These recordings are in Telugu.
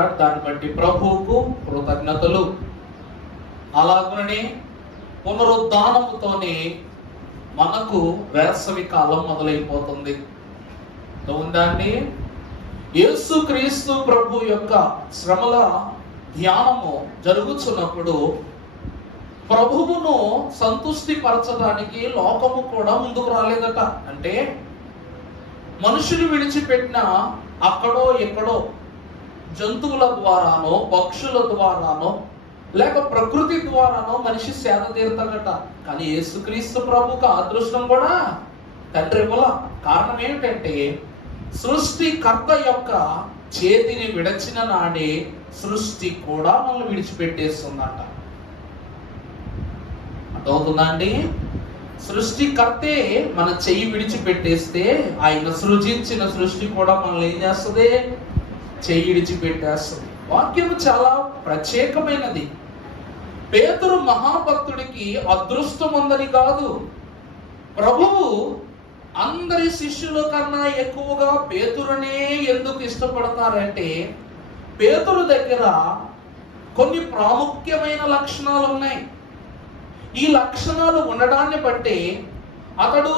దాన్ని బట్టి ప్రభువుకు కృతజ్ఞతలు. అలాగనే పునరుద్ధానముతోనే మనకు వేసవి కాలం మొదలైపోతుంది. ఉందండి. యేసుక్రీస్తు ప్రభు యొక్క శ్రమల ధ్యానము జరుగుతున్నప్పుడు ప్రభువును సంతుష్టి పరచడానికి లోకము కూడా ముందుకు రాలేదట. అంటే మనుషులు విడిచిపెట్టిన అక్కడో ఎక్కడో జంతువుల ద్వారానో పక్షుల ద్వారానో లేక ప్రకృతి ద్వారానో మనిషి సేద తీరుతాడట. కానీ యేసుక్రీస్తు ప్రభుకు అదృష్టం కూడా తండ్రి ఇవ్వాల. కారణం ఏమిటంటే సృష్టికర్త యొక్క చేతిని విడచిన నాడే సృష్టి కూడా మనల్ని విడిచిపెట్టేస్తుందట. అర్థమవుతుందా అండి? సృష్టికర్తే మన చెయ్యి విడిచిపెట్టేస్తే ఆయన సృజించిన సృష్టి కూడా మనల్ని ఏం చేస్తుంది? చెయ్యి విడిచిపెట్టేస్తుంది. వాక్యం చాలా ప్రత్యేకమైనది. పేతురు మహాభక్తుడికి అదృష్టం ఉందని కాదు, ప్రభువు అందరి శిష్యుల కన్నా ఎక్కువగా పేతురునే ఎందుకు ఇష్టపడతారంటే పేతురు దగ్గర కొన్ని ప్రాముఖ్యమైన లక్షణాలు ఉన్నాయి. ఈ లక్షణాలు ఉండడాన్ని బట్టి అతడు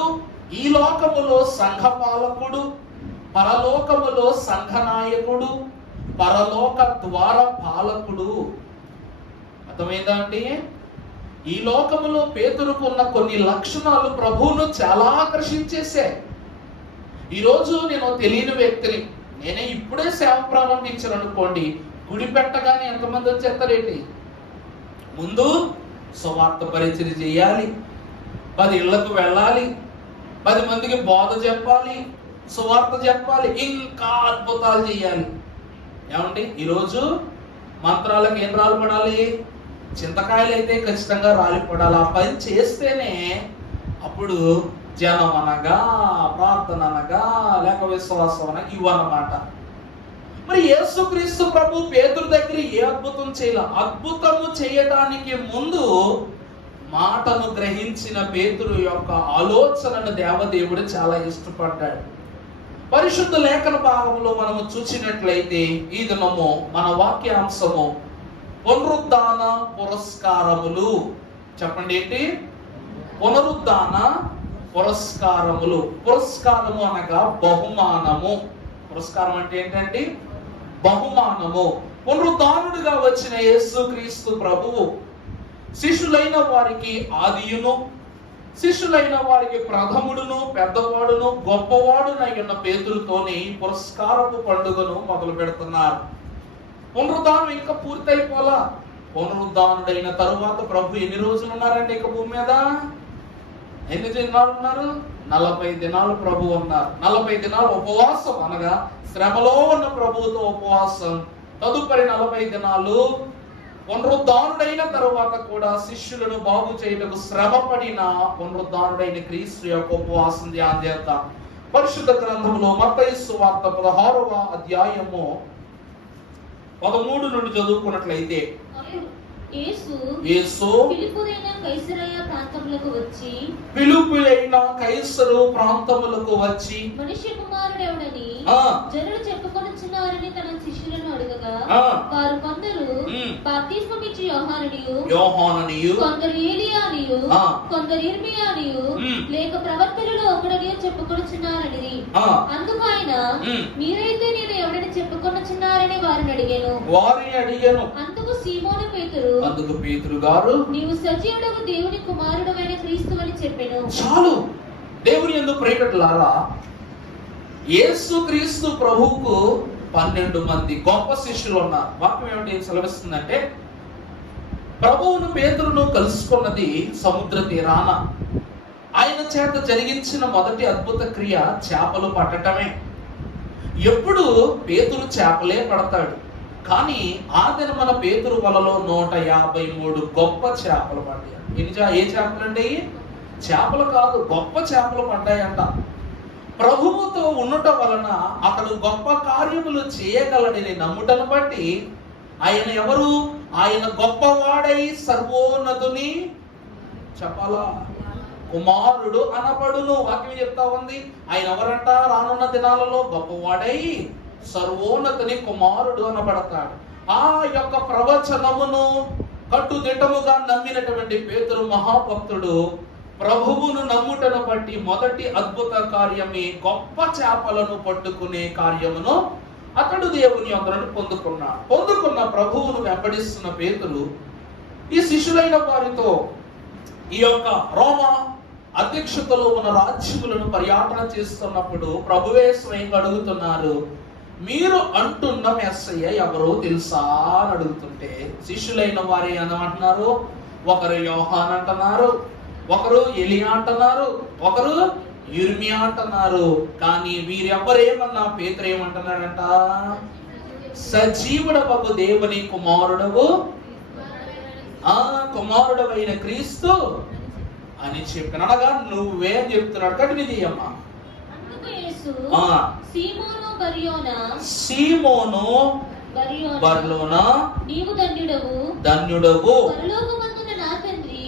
ఈ లోకములో సంఘ పాలకుడు, పరలోకములో సంఘ నాయకుడు, పరలోక ద్వార పాలకుడు. అర్థమైందా అండి? ఈ లోకములో పేతురుకు ఉన్న కొన్ని లక్షణాలు ప్రభువును చాలా ఆకర్షించేశాయి. ఈరోజు నేను తెలియని వ్యక్తిని, నేనే ఇప్పుడే సేవ ప్రారంభించాను అనుకోండి, గుడి పెట్టగానే ఎంతమంది వచ్చేస్తారేంటి? ముందు సువార్త పరిచయం చేయాలి, 10 ఇళ్లకు వెళ్ళాలి, 10 మందికి బోధ చెప్పాలి, సువార్త చెప్పాలి, ఇంకా అద్భుతాలు చేయాలి. ఏమండి? ఈరోజు మంత్రాలకు ఏం రాలిపడాలి? చింతకాయలు అయితే ఖచ్చితంగా రాలిపడాలి. ఆ పని చేస్తేనే అప్పుడు జనం అనగా, ప్రార్థన అనగా, లేక విశ్వాసం అనగా ఇవన్నమాట. మరి యేసుక్రీస్తు ప్రభు పేతురు దగ్గర ఏ అద్భుతం చేయాల? అద్భుతము చేయడానికి ముందు మాటను గ్రహించిన పేతురు యొక్క ఆలోచనను దేవదేవుడు చాలా ఇష్టపడ్డాడు. పరిశుద్ధ లేఖన భాగంలో మనము చూసినట్లయితే ఈ దినము మన వాక్యాంశము పునరుద్ధాన పురస్కారములు. చెప్పండి ఏంటి? పునరుద్ధాన పురస్కారములు. పురస్కారము అనగా బహుమానము. పురస్కారం అంటే ఏంటంటే బహుమానము. పునరుద్ధానుడిగా వచ్చిన యేసుక్రీస్తు ప్రభువు శిష్యులైన వారికి ఆదియును, శిష్యులైన వారికి ప్రథముడును, పెద్దవాడును, గొప్పవాడునై ఉన్న పేతురుతోని పురస్కారపు పండుగను మొదలు పెడుతున్నారు. పునరుద్ధానం ఇంకా పూర్తయిపోలా. పునరుద్ధానుడైన తరువాత ప్రభు ఎన్ని రోజులు ఉన్నారండి ఇక భూమి మీద? ఎన్ని దినాలు ఉన్నారు? 40 దినాలు ప్రభు ఉన్నారు. 40 దినాలు ఉపవాసం, అనగా శ్రమలో ఉన్న ప్రభువుతో ఉపవాసం. తదుపరి 40 దినాలు పునరుద్ధానుడైన తరువాత కూడా శిష్యులను బాగు చేయటకు శ్రమపడిన పునరుద్ధానుడైన క్రీస్తు యొక్క ఉపవాసం ధ్యానం చేద్దాం. పరిశుద్ధ గ్రంథంలో మత్తయి సువార్త 16వ అధ్యాయము 13 నుండి చదువుకున్నట్లయితే, యేసు ఫిలిప్పులైన కైసరు ప్రాంతములకు వచ్చి మనిషి కుమారుడెవడని జనులు చెప్పుకొనుచున్నారని తన శిష్యులను అడగగా వారు కొందరు బాప్తిస్మమిచ్చు యోహానునియు, కొందరు ఏలియానియు, కొందరు ఇర్మియానియు, లేక ప్రవక్తలలో ఒకడని చెప్పుకొనుచున్నారని. అందుకు ఆయన, మీరైతే నేను ఎవడని చెప్పుకొనుచున్నారని వారిని అడిగాను. అందుకు సీమోను పేతురు గారు, నీవు సజీవుడవు దేవుని కుమారుడవైన క్రీస్తు అని చెప్పెను. చాలు. దేవుని యందు ప్రియకట్లారా, యేసుక్రీస్తు ప్రభువుకు 12 మంది గొప్ప శిష్యులు ఉన్నారు. వాక్యం ఏమిటి సెలవిస్తుందంటే, ప్రభువును పేతురును కలుసుకున్నది సముద్ర తీరాన. ఆయన చేత జరిగించిన మొదటి అద్భుత క్రియ చేపలు పట్టటమే. ఎప్పుడు పేతురు చేపలే పడతాడు, కానీ ఆ దినమున పేతురు వలలో 153 గొప్ప చేపలు పడ్డాయి. ఏ చేపలండి? చేపలు కాదు, గొప్ప చేపలు పడ్డాయంట. ప్రభువుతో ఉండట వలన అతడు గొప్ప కార్యములు చేయగలడని నమ్ముటను బట్టి ఆయన ఎవరు? ఆయన గొప్పవాడై సర్వోన్నతుని చెప్పాలా కుమారుడు అనబడును. వాక్యం చెప్తా ఉంది. ఆయన ఎవరంట? రానున్న దినాలలో గొప్పవాడై సర్వోన్నతుని కుమారుడు అనబడతాడు. ఆ యొక్క ప్రవచనమును కట్టుదిట్టముగా నమ్మినటువంటి పేతురు మహాభక్తుడు ప్రభువును నమ్ముటను బట్టి మొదటి అద్భుత కార్యమే గొప్ప చేపలను పట్టుకునే కార్యమును అతడు దేవుని యొద్దను పొందుకున్న ప్రభువును వెంబడిస్తున్న పేతురు ఈ శిష్యులైన వారితో ఈ యొక్క రోమా అధ్యక్షతలో ఉన్న రాజ్యములను పర్యటన చేస్తున్నప్పుడు ప్రభువే స్వయంగా అడుగుతున్నారు, మీరు అంటున్న మెస్సయ్య ఎవరో తెలుసా అని అడుగుతుంటే శిష్యులైన వారు ఏమంటున్నారు? ఒకరు యోహాన్ అంటున్నారు, ఒకరు ఎలియా అంటున్నారు, ఒకరు యిర్మియా అంటున్నారు. కానీ వీరెవరేమన్నా పేతురు ఏమంటున్నాడంట? సజీవుడవగు దేవుని కుమారుడవు కుమారుడవైన క్రీస్తు అని చెప్పిన. అనగా నువ్వే చెప్తున్నాడు. కఠినది అమ్మా. సీమోను బర్లోనా నీవు ధన్యుడవు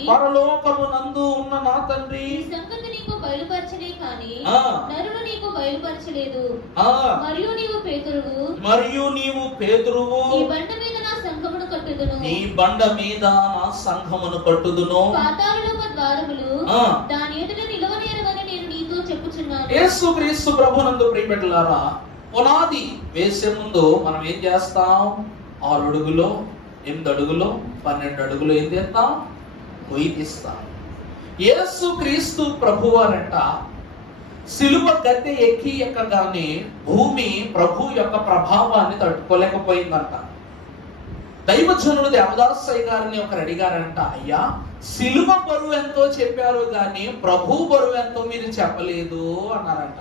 పరలోకమునందు ఉన్న నా తండ్రి, సంగతి నీకు బయలుపరచలే కానీ నరుడు నీకు బయలుపరచలేదు. మరియు నీవు పేతురువు నీ బండ మీద నా సంఘమును కట్టుదును. పాతాళలోక ద్వారములు దాని ఎదుట నిలవనేరవని నేను నీతో చెప్పుచున్నాను. యేసుక్రీస్తు ప్రభునందు ప్రియబిడ్డలారా, పునాది వేసే ముందు మనం ఏం చేస్తాం? 6 అడుగులో 8 అడుగులో 12 అడుగులో ఏం చేస్తాం? తీస్తాం. యేసుక్రీస్తు ప్రభువారంట సిలువ గద్దె ఎక్కగానే భూమి ప్రభు యొక్క ప్రభావాన్ని తట్టుకోలేకపోయిందంట. దైవజనుడు దేవదాసయ్య గారిని ఒకరు అడిగారంట, అయ్యా సిలువ బరువు ఎంతో చెప్పారు కానీ ప్రభు బరువు ఎంతో మీరు చెప్పలేదు అన్నారంట.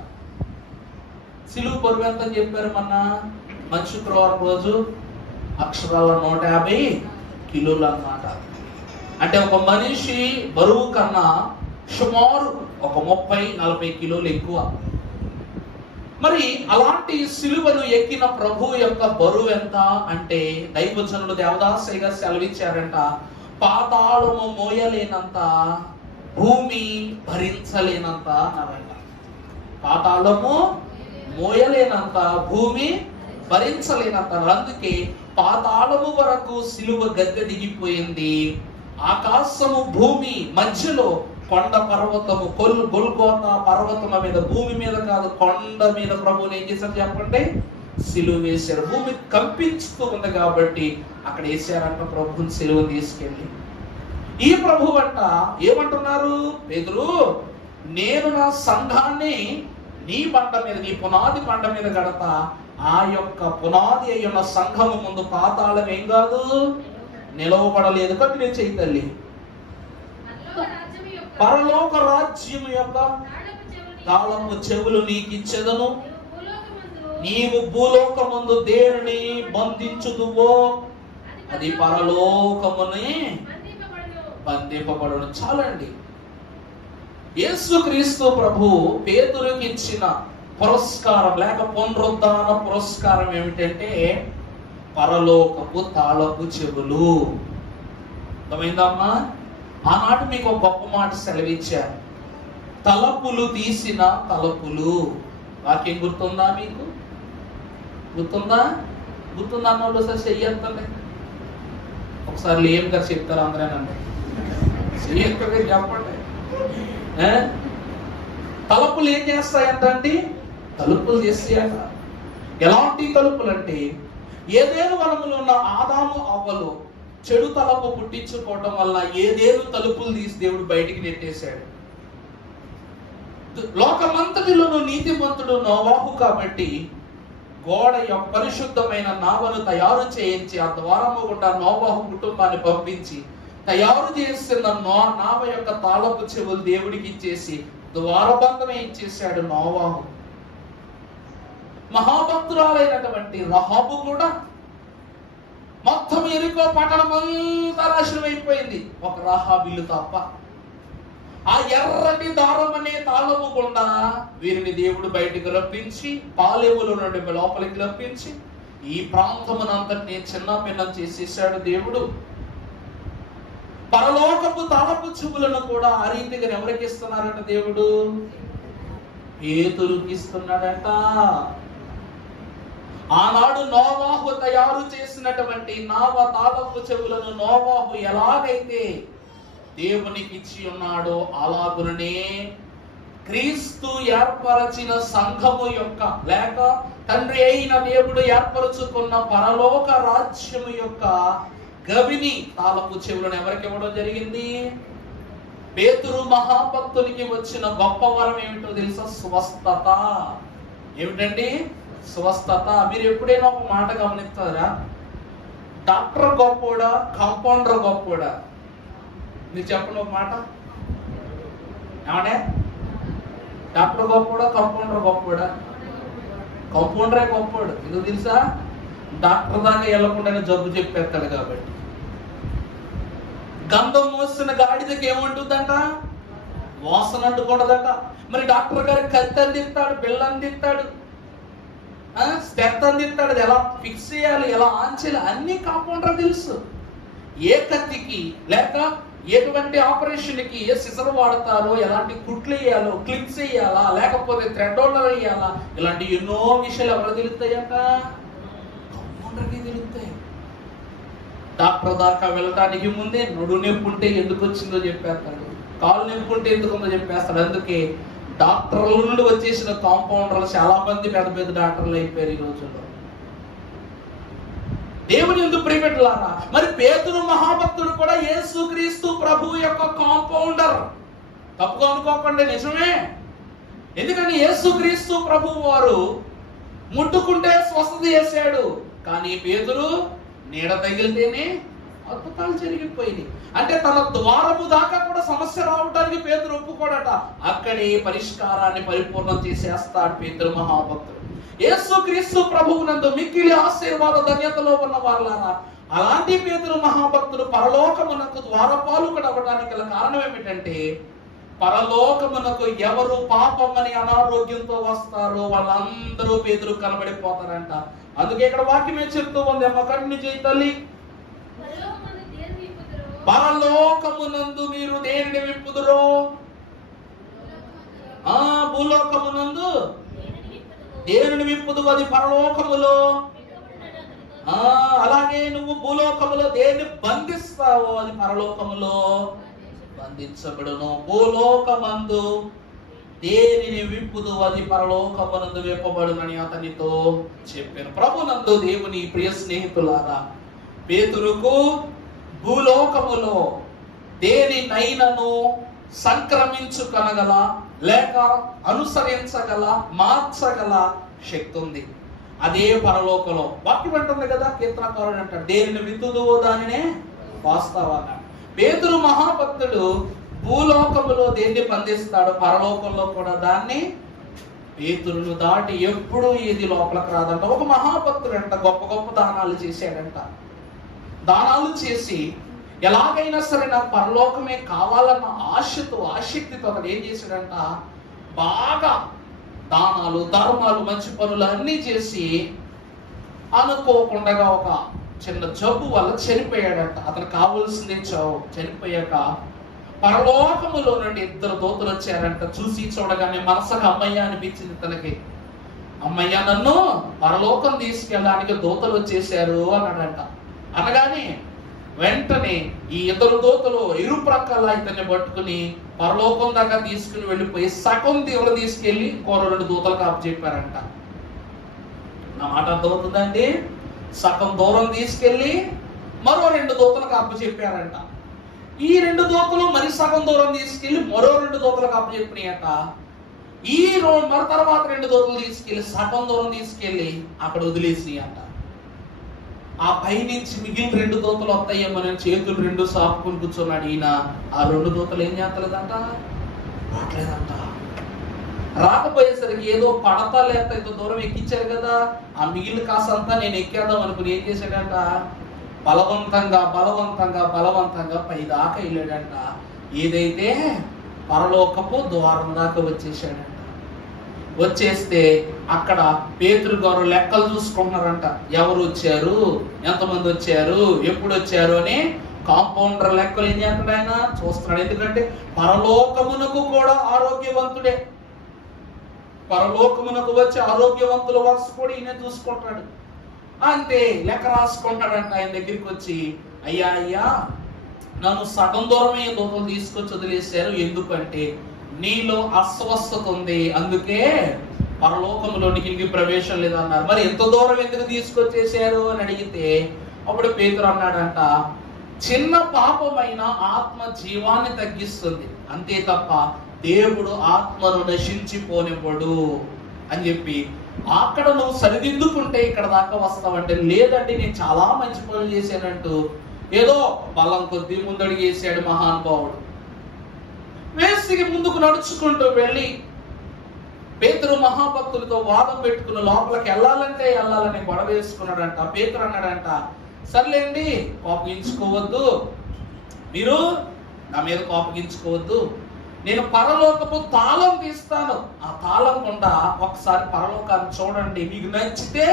సిలువ బరువు ఎంత చెప్పారు? మన శుక్రవారం రోజు అక్షరాల 150 కిలోలు అన్నమాట. అంటే ఒక మనిషి బరువు కన్నా సుమారు ఒక 30-40 కిలోలు ఎక్కువ. మరి అలాంటి సిలువను ఎక్కిన ప్రభు యొక్క బరువు ఎంత అంటే దైవజనుడు దేవదాసయ్య గారు సెలవిచ్చారంట, పాతాళము మోయలేనంత, భూమి భరించలేనంత అన్నారంట. పాతాళము మోయలేనంత, భూమి భరించలేనంత. అందుకే పాతాళము వరకు సిలువ గద్దె దిగిపోయింది. ఆకాశము భూమి మధ్యలో కొండ పర్వతము గొల్గోతా పర్వతము మీద, భూమి మీద కాదు కొండ మీద ప్రభువుని ఏం చేశారు చెప్పండి? సిలువ వేశారు. భూమి కంపించుతూ ఉంది కాబట్టి అక్కడ వేసారంట ప్రభువుని సిలువ తీసుకెళ్ళి. ఈ ప్రభు అంట ఏమంటున్నారు? పేతురు, నేను నా సంఘాన్ని నీ బండ మీద, నీ పునాది బండ మీద కడతా. ఆ యొక్క పునాది అయ్యున్న సంఘము ముందు పాతాళం ఏం కాదు, నిలవబడలేదు. కాబట్టి నేను చెయ్యి తల్లి. పరలోక రాజ్యం యొక్క తాళపు చెవులు నీకు ఇచ్చేదను. నీవు భూలోకమందు దేనిని బంధించుదువో అది పరలోకముని బంధింపబడును. చాలండి. యేసుక్రీస్తు ప్రభు పేతురుకి ఇచ్చిన పురస్కారం లేక పునరుద్ధాన పురస్కారం ఏమిటంటే పరలోకపు తాళపు చెవులు. అర్థమైందమ్మా? ఆనాడు మీకు ఒక గొప్ప మాట సెలవిచ్చారు, తలపులు తీసిన తలుపులు. వాక్యం గుర్తుందా మీకు? గుర్తుందా అన్నోళ్ళు సార్ చెయ్యండి. ఒకసారి ఏం గారు చెప్తారు అందరేనండి, చెయ్యండి చెప్పండి. తలుపులు ఏం చేస్తాయంటండి? తలుపులు చేస్తాయట. ఎలాంటి తలుపులు అంటే ఏదేను వనములో ఉన్న ఆదాము అవ్వలు చెడు తలపు పుట్టించుకోవటం వల్ల ఏదేను తలుపులు తీసి దేవుడు బయటికి నెట్టేశాడు. లోకమంతటిలోనూ నీతిమంతుడు నోవాహు కాబట్టి గోడ యొక్క పరిశుద్ధమైన నావను తయారు చేయించి ఆ ద్వారము గుండా నోవాహు కుటుంబాన్ని పంపించి తయారు చేసిన నావ యొక్క తాళపు చెవులు దేవుడికి ఇచ్చేసి ద్వారబంధమే ఇచ్చేశాడు నోవాహు. మహాభక్తురాలైనటువంటి రహాబు కూడా మొత్తం ఎరికో పట్టణం అంతా నాశనం అయిపోయింది ఒక రహాబు ఇల్లు తప్ప. ఆ ఎర్రటి దారం అనే తాళము గుండా వీరిని దేవుడు బయటకు రప్పించి పాలెములో నుండి లోపలికి రప్పించి ఈ ప్రాంతమునంతటిని చిన్న భిన్నం చేసేసాడు దేవుడు. పరలోకపు తాళపు చెవులను కూడా ఆ రీతిగా ఎవరికి ఇస్తున్నారంట? దేవుడు పేతురుకి ఇస్తున్నాడట. ఆనాడు నోవాహు తయారు చేసినటువంటి నావ తాళపు చెవులను నోవాహు ఎలాగైతే దేవునికి ఇచ్చి ఉన్నాడో అలాగునే క్రీస్తు ఏర్పరచిన సంఘము యొక్క లేక తండ్రి అయిన దేవుడు ఏర్పరచుకున్న పరలోక రాజ్యము యొక్క గవిని తాళపు చెవులను ఎవరికి ఇవ్వడం జరిగింది? పేతురు మహాభక్తునికి వచ్చిన గొప్ప వరం ఏమిటో తెలుసా? స్వస్థత. ఏమిటండి? స్వస్థత. మీరు ఎప్పుడైనా ఒక మాట గమనిస్తారా? Doctor గొప్పోడా, compounder గొప్పోడా? మీరు చెప్పండి ఒక మాట. ఏమంటే డాక్టర్ గొప్పోడా, కాంపౌండర్ గొప్పోడా? కాంపౌండరే గొప్పోడు. ఎందుకు తెలుసా? డాక్టర్ దాకా వెళ్ళకుండానే జబ్బు చెప్పేస్తాడు కాబట్టి. గంధం మోసిన గాడిదకి ఏమంటుందంట? వాసన అంటుకూడదట. మరి డాక్టర్ గారికి కత్తి అందిస్తాడు, బిళ్ళ అందిస్తాడు, స్టెత్ అందిస్తాడు. అది ఎలా ఫిక్స్ చేయాలి, ఎలా ఆన్ చేయాలి అన్ని కాంపౌండర్ తెలుసు. ఏ కత్తికి లేక ఎటువంటి ఆపరేషన్ కి ఏ సిజర్ వాడతారో, ఎలాంటి కుట్లు వేయాలో, క్లిప్స్ వేయాలా, లేకపోతే థ్రెడ్ హోల్డర్ వేయాలా, ఇలాంటి ఎన్నో విషయాలు ఎవరు తెలుస్తాయట? కాంపౌండర్కి తెలుస్తాయి. డాక్టర్ దాకా వెళ్ళటానికి ముందే నొడు నొప్పి ఉంటే ఎందుకు వచ్చిందో చెప్పేస్తాడు, కాలు నొప్పి ఉంటే ఎందుకు ఉందో చెప్పేస్తాడు. అందుకే డాక్టర్ల నుండి వచ్చేసిన కాంపౌండర్లు చాలా మంది పెద్ద పెద్ద డాక్టర్లు అయిపోయారు ఈ రోజుల్లో. దేవుని యందు ప్రియబిడ్డలారా, మరి పేతురు మహాభక్తుడు కూడా యేసుక్రీస్తు ప్రభువు యొక్క కాంపౌండర్. తప్పుగా అనుకోకండి, నిజమే. ఎందుకంటే యేసుక్రీస్తు ప్రభువు వారు ముట్టుకుంటే స్వస్థత చేశాడు, కానీ పేతురు నీడ తగిలితేనే అద్భుతాలు జరిగిపోయింది. అంటే తన ద్వారము దాకా కూడా సమస్య రావడానికి పేతురు ఒప్పుకోడట. అక్కడే పరిష్కారాన్ని పరిపూర్ణం చేసేస్తాడు పేతురు మహాభక్తుడు. యేసుక్రీస్తు ప్రభువునందు మిక్కిలి ఆశీర్వాద ధన్యతలో ఉన్న వాళ్ళారా, అలాంటి పేతురు మహాభక్తుడు పరలోకమునకు ద్వారపాలకుడు అవ్వడానికి గల కారణం ఏమిటంటే, పరలోకమునకు ఎవరు పాపమని అనారోగ్యంతో వస్తారో వాళ్ళందరూ పేతురు కనబడిపోతారంట. అందుకే ఇక్కడ వాక్యమే చెప్తూ ఉంది, అమ్మ కన్ను చేయి తల్లి, పరలోకమునందు మీరు దేనిని విప్పుదురో, భూలోకమునందు దేనిని విప్పుదు అది పరలోకములో, అలాగే నువ్వు భూలోకములో దేన్ని బంధిస్తావో అది పరలోకములో బంధించబడును. భూలోకమందు దేనిని విప్పుదు అది పరలోకమునందు విప్పబడునని అతనితో చెప్పాను. ప్రభునందు దేవుని ప్రియ స్నేహితులారా, పేతురుకు భూలోకములో దేనినైనను సంక్రమించుకొనగల లేక అనుసరించగల మార్చగల శక్తి ఉంది. అదే పరలోకంలో వాక్యం అంటుంది కదా, కీర్తనకారుడు అంటాడు, దేనిని విత్తుదువో దానినే వాస్తావా అన్నాడు. పేతురు మహాభక్తుడు భూలోకములో దేన్ని బంధిస్తాడు, పరలోకంలో కూడా దాన్ని పేతురును దాటి ఎప్పుడు ఇది లోపలికి రాదంట. ఒక మహాభక్తుడు అంట గొప్ప గొప్ప దానాలు చేశాడంట. దానాలు చేసి ఎలాగైనా సరే నాకు పరలోకమే కావాలన్న ఆశతో ఆసక్తితో అతను ఏం చేశాడంట, బాగా దానాలు ధర్మాలు మంచి పనులు అన్ని చేసి అనుకోకుండా ఒక చిన్న జబ్బు వల్ల చనిపోయాడంట. అతను కావలసింది చనిపోయాక పరలోకములో నుండి 2 దూతలు వచ్చారంట. చూసి చూడగానే మనసుకు అమ్మయ్య అనిపించింది తనకి. అమ్మయ్య, నన్ను పరలోకం తీసుకెళ్ళడానికి దూతలు వచ్చేసారు అన్నాడంట. అనగానే వెంటనే ఈ 2 దూతలు ఇరు ప్రక్కల ఇతన్ని పట్టుకుని పరలోకం దాకా తీసుకుని వెళ్ళిపోయి సగం దేవుడు తీసుకెళ్లి ఇంకో 2 దూతలకు అప్పచెప్పారంట. నా మాట అర్థమవుతుందండి? సగం దూరం తీసుకెళ్లి మరో 2 దూతలకు అప్పచెప్పారంట. ఈ 2 దూతలు మరి సగం దూరం తీసుకెళ్లి మరో 2 దూతలకు అప్పచెప్పినాయట. మరి తర్వాత 2 దూతలు తీసుకెళ్లి సగం దూరం తీసుకెళ్లి అక్కడ వదిలేసినాయంట. ఆ పై నుంచి మిగిలిన 2 దూతలు వస్తాయేమో నేను చేతులు 2 సాపుకుని కూర్చున్నాడు ఈయన. ఆ 2 దూతలు ఏం చేస్తలేదంట, రావట్లేదంట. రాకపోయేసరికి ఏదో పడతా లేక ఇంత దూరం ఎక్కించారు కదా, ఆ మిగిలిన కాసంతా నేను ఎక్కేద్దాం అనుకుని ఏం చేశాడంట, బలవంతంగా బలవంతంగా బలవంతంగా పై దాకా వెళ్ళాడంట. ఏదైతే పరలోకపు ద్వారం దాకా వచ్చేసాడంట. వచ్చేస్తే అక్కడ పేతురు గారు లెక్కలు చూసుకుంటున్నారంట. ఎవరు వచ్చారు, ఎంతమంది వచ్చారు, ఎప్పుడు వచ్చారు అని కాంపౌండర్ లెక్కలు ఏం చేస్తాడు ఆయన, చూస్తున్నాడు. ఎందుకంటే పరలోకమునకు కూడా ఆరోగ్యవంతుడే, పరలోకమునకు వచ్చే ఆరోగ్యవంతుల వరుస కూడా ఈయన చూసుకుంటాడు. అంతే లెక్క రాసుకుంటాడంట ఆయన దగ్గరికి వచ్చి, అయ్యా అయ్యా నన్ను సగం దూరమే దూరం తీసుకొచ్చి వదిలేశారు, ఎందుకంటే నీలో అస్వస్థత ఉంది, అందుకే పరలోకంలోనికి ఇంటికి ప్రవేశం లేదన్నారు. మరి ఎంత దూరం ఎందుకు తీసుకొచ్చేసారు అని అడిగితే అప్పుడు పేతురు అన్నాడంట, చిన్న పాపమైన ఆత్మ జీవాన్ని తగ్గిస్తుంది, అంతే తప్ప దేవుడు ఆత్మను నశించిపోనివ్వడు అని చెప్పి, అక్కడ నువ్వు సరిదిద్దుకుంటే ఇక్కడ దాకా వస్తావంటే, లేదండి నేను చాలా మంచి పనులు చేశానంటూ ఏదో బలం కొద్ది ముందడుగేసాడు మహానుభావుడు. వేసికి ముందుకు నడుచుకుంటూ వెళ్ళి పేతురు మహాభక్తులతో వాదం పెట్టుకుని లోపలికి వెళ్ళాలని గొడవ వేసుకున్నాడంట. పేతురు అన్నాడంట, సర్లేండి కోపగించుకోవద్దు, మీరు నా మీద కోపగించుకోవద్దు, నేను పరలోకపు తాళం తీస్తాను, ఆ తాళం గుండా ఒకసారి పరలోకాన్ని చూడండి, మీకు నచ్చితే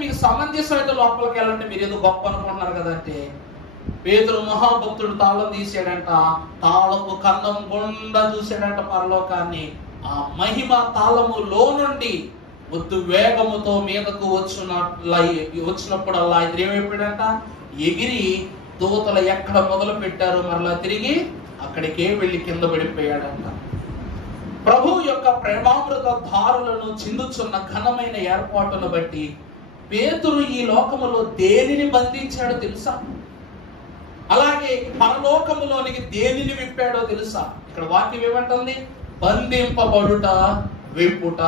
మీకు సమంజసం అయితే లోపలికి వెళ్ళండి, మీరు ఏదో గొప్ప అనుకుంటున్నారు కదంటే పేతురు మహాభక్తుడు తాళం తీసాడంట. తాళము కన్నం గుండా చూసాడంట పరలోకాన్ని. ఆ మహిమ తాళములో నుండి వద్దు వేగముతో మీదకు వచ్చినప్పుడల్లా ఇది ఏమైపోయాడంట, ఎగిరి దూతలు ఎక్కడ మొదలు పెట్టారు మరలా తిరిగి అక్కడికే వెళ్ళి కింద పడిపోయాడంట. ప్రభు యొక్క ప్రేమామృత ధారులను చిందుచున్న ఘనమైన ఏర్పాటును బట్టి పేతురు ఈ లోకములో దేనిని బంధించాడో తెలుసా? అలాగే పరలోకములోనికి దేనిని విప్పాడో తెలుసా? ఇక్కడ వాక్యం ఏమంటుంది? బంధింపబడుట విప్పుట.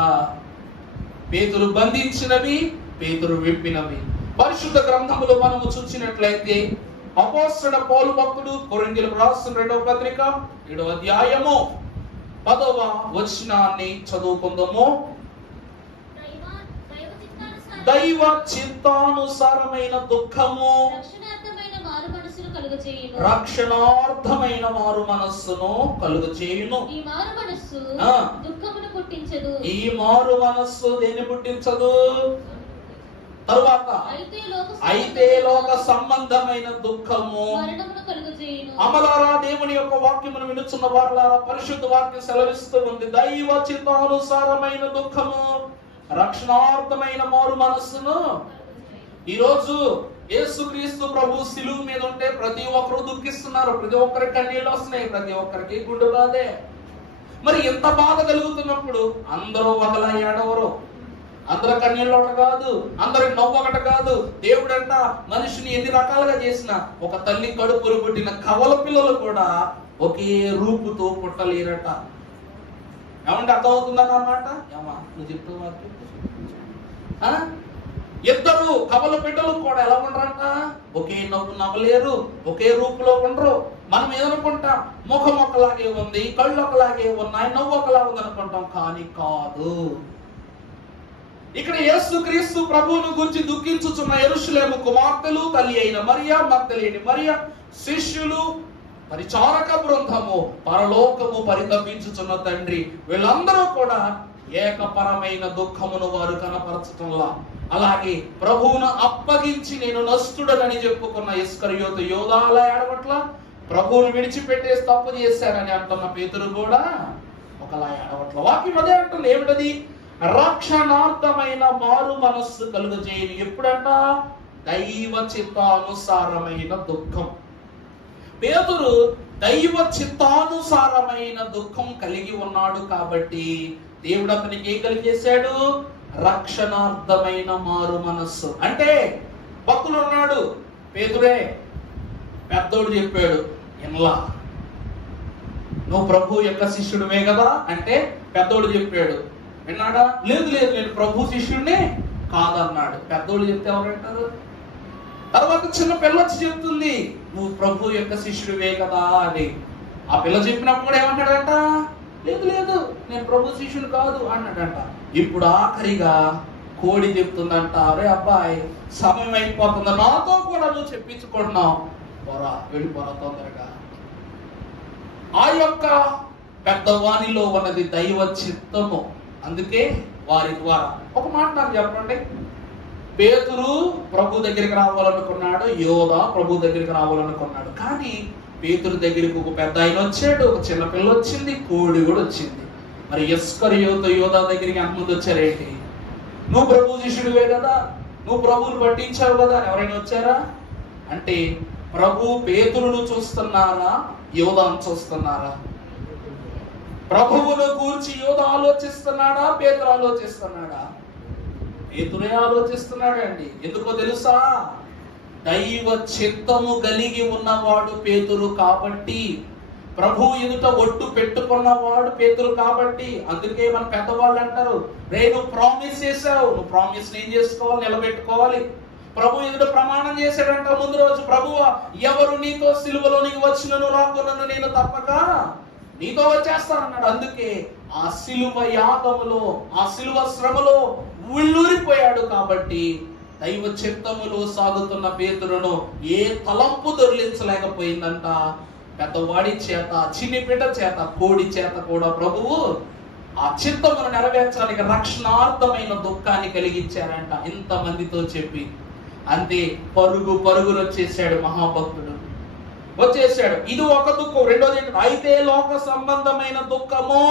పేతురు బంధించినవి, పేతురు విప్పినవి. పరిశుద్ధ గ్రంథములో మనము చూసినట్లయితే అపోస్తలుడైన పౌలు భక్తుడు కొరింథీయులకు రాసిన 2వ పత్రిక 7వ అధ్యాయము 10వ వచనాన్ని చదువుకుందాము. దైవ చిత్తానుసారమైన దుఃఖము రక్షణార్థమైన మారు మనస్సును కలుగచేయును. ఈ మారు మనస్సు దేని పుట్టించదు? తరువాత అయితే లోక సంబంధమైన దుఃఖము అమలారా, దేవుని యొక్క వాక్యమును వినుచున్న వారులారా, పరిశుద్ధ వాక్యం సెలవిస్తూ ఉంది, దైవ చిత్తానుసారమైన దుఃఖము రక్షణార్థమైన మారు మనస్సును. ఈరోజు యేసుక్రీస్తు ప్రభు శిలువ మీద ఉంటే ప్రతి ఒక్కరు దుఃఖిస్తున్నారు, ప్రతి ఒక్కరికి కన్నీళ్ళు వస్తున్నాయి, ప్రతి ఒక్కరికి గుండె బాధే. మరి ఎంత బాధ కలుగుతున్నప్పుడు అందరూ ఒకలా ఏడవరు, అందరూ కన్నీళ్ళు ఒకటి కాదు, అందరి నవ్వు ఒకటి కాదు. దేవుడంట మనిషిని ఎన్ని రకాలుగా చేసినా ఒక తల్లి కడుపులు పుట్టిన కవల పిల్లలు కూడా ఒకే రూపుతో పుట్టలేరట. ఏమంటే అర్థమవుతుందన్నమాట? ఏమా నువ్వు చెప్తూ ఇద్దరు కవల బిడ్డలు కూడా ఎలా ఉండరంట? ఒకే నవ్వు నవ్వలేరు, ఒకే రూపులో ఉండరు. మనం ఏదనుకుంటాం, ముఖం ఒకలాగే ఉంది, కళ్ళు ఒకలాగే ఉన్నాయి, నవ్వు ఒకలా ఉంది అనుకుంటాం, కానీ కాదు. ఇక్కడ యేసుక్రీస్తు ప్రభువును గురించి దుఃఖించుచున్న యెరూషలేము కుమార్తెలు, తల్లి అయిన మరియా, మగ్దలేని మరియా, శిష్యులు, పరిచారక బృందము, పరలోకము పరితపించుచున్న తండ్రి, వీళ్ళందరూ కూడా ఏకపరమైన దుఃఖమును వారు కనపరచటంలా. అలాగే ప్రభువును అప్పగించి నేను నస్తుడనని చెప్పుకున్న ఇస్కరియోతు యోధా అలా ఏడవట్ల, ప్రభువును విడిచిపెట్టేసి తప్పు చేశానని అంటున్న పేతురు కూడా ఒకలా ఏడవట్ల. వాక్యం అదే అంటుంది, ఏమిటది? రక్షణార్థమైన మారు మనస్సు కలుగజేయని. ఎప్పుడంట? దైవ చిత్తానుసారమైన దుఃఖం. పేతురు దైవ చిత్తానుసారమైన దుఃఖం కలిగి ఉన్నాడు కాబట్టి దేవుడు అతనికి ఏం కలిగేశాడు? రక్షణార్థమైన మారు మనస్సు. అంటే భక్తుడు ఉన్నాడు, పేతురే పెద్దోడు చెప్పాడు, ఎన్లా నువ్వు ప్రభు యొక్క శిష్యుడివే కదా అంటే పెద్దోడు చెప్పాడు, విన్నాడా? లేదు లేదు నేను ప్రభు శిష్యుడినే కాదన్నాడు. పెద్దోడు చెప్తే ఎవరంటారు? తర్వాత చిన్న పిల్ల వచ్చి చెప్తుంది, నువ్వు ప్రభు యొక్క శిష్యుడివే కదా అని. ఆ పిల్ల చెప్పినప్పుడు కూడా ఏమంటాడంట? లేదు లేదు నేను ప్రభు శిష్యుడు కాదు అన్నాడంట. ఇప్పుడు ఆఖరిగా కోడి చెప్తుందంట, అరే అబ్బాయి సమయం అయిపోతుంది, నాతో కూడా నువ్వు చెప్పించుకుంటున్నావు, పోరా వెళ్ళిపోరా తొందరగా. ఆ యొక్క పెద్దవానిలో ఉన్నది దైవ చిత్తము. అందుకే వారి ద్వారా ఒక మాట నాకు చెప్పండి, పేతురు ప్రభు దగ్గరికి రావాలనుకున్నాడు, యోధా ప్రభు దగ్గరికి రావాలనుకున్నాడు. కానీ పేతురు దగ్గరికి ఒక పెద్ద ఆయన వచ్చాడు, ఒక చిన్న పిల్ల వచ్చింది, కోడి కూడా వచ్చింది. మరి ఇస్కరియోతు యోధా దగ్గరికి ఎంతమంది వచ్చారేంటి? నువ్వు ప్రభు శిష్యుడివే కదా, నువ్వు ప్రభువుని పట్టించావు కదా అని ఎవరైనా వచ్చారా? అంటే ప్రభు పేతురును చూస్తున్నారా, యోధాను చూస్తున్నారా? ప్రభువును గూర్చి యోధ ఆలోచిస్తున్నాడా, పేతురు ఆలోచిస్తున్నాడా? పేతురే ఆలోచిస్తున్నాడండి. ఎందుకో తెలుసా? దైవ చిత్తము కలిగి ఉన్నవాడు పేతురు కాబట్టి, ప్రభు ఎదుట ఒట్టు పెట్టుకున్నవాడు పేతురు కాబట్టి. అందుకే మన పెద్దవాళ్ళు అంటారు, రే నువ్వు ప్రామిస్ చేసావు, నువ్వు ప్రామిస్ ఏం చేసుకోవాలి, నిలబెట్టుకోవాలి. ప్రభు ఎదుట ప్రమాణం చేశాడంట ముందు రోజు, ప్రభువా ఎవరు నీతో సిలువలోనికి వచ్చినను రాకునను నేను తప్పక నీతో వచ్చేస్తానన్నాడు. అందుకే ఆ సిలువ యాగములో, ఆ సిలువ శ్రమలో ఉళ్ళూరిపోయాడు. కాబట్టి దైవ చిత్తములో సాగుతున్న పేతురును ఏ తలంపు దొరిలించలేకపోయిందంట. పెద్దవాడి చేత, చిన్ని బిడ్డ చేత, కోడి చేత కూడా ప్రభువు ఆ చిత్తమును నెరవేర్చడానికి రక్షణార్థమైన దుఃఖాన్ని కలిగించారంట ఇంతమందితో చెప్పి. అంతే, పరుగులు వచ్చేసాడు మహాభక్తుడు, వచ్చేసాడు. ఇది ఒక దుఃఖం. రెండోది ఏంటంటే, అయితే లోక సంబంధమైన దుఃఖము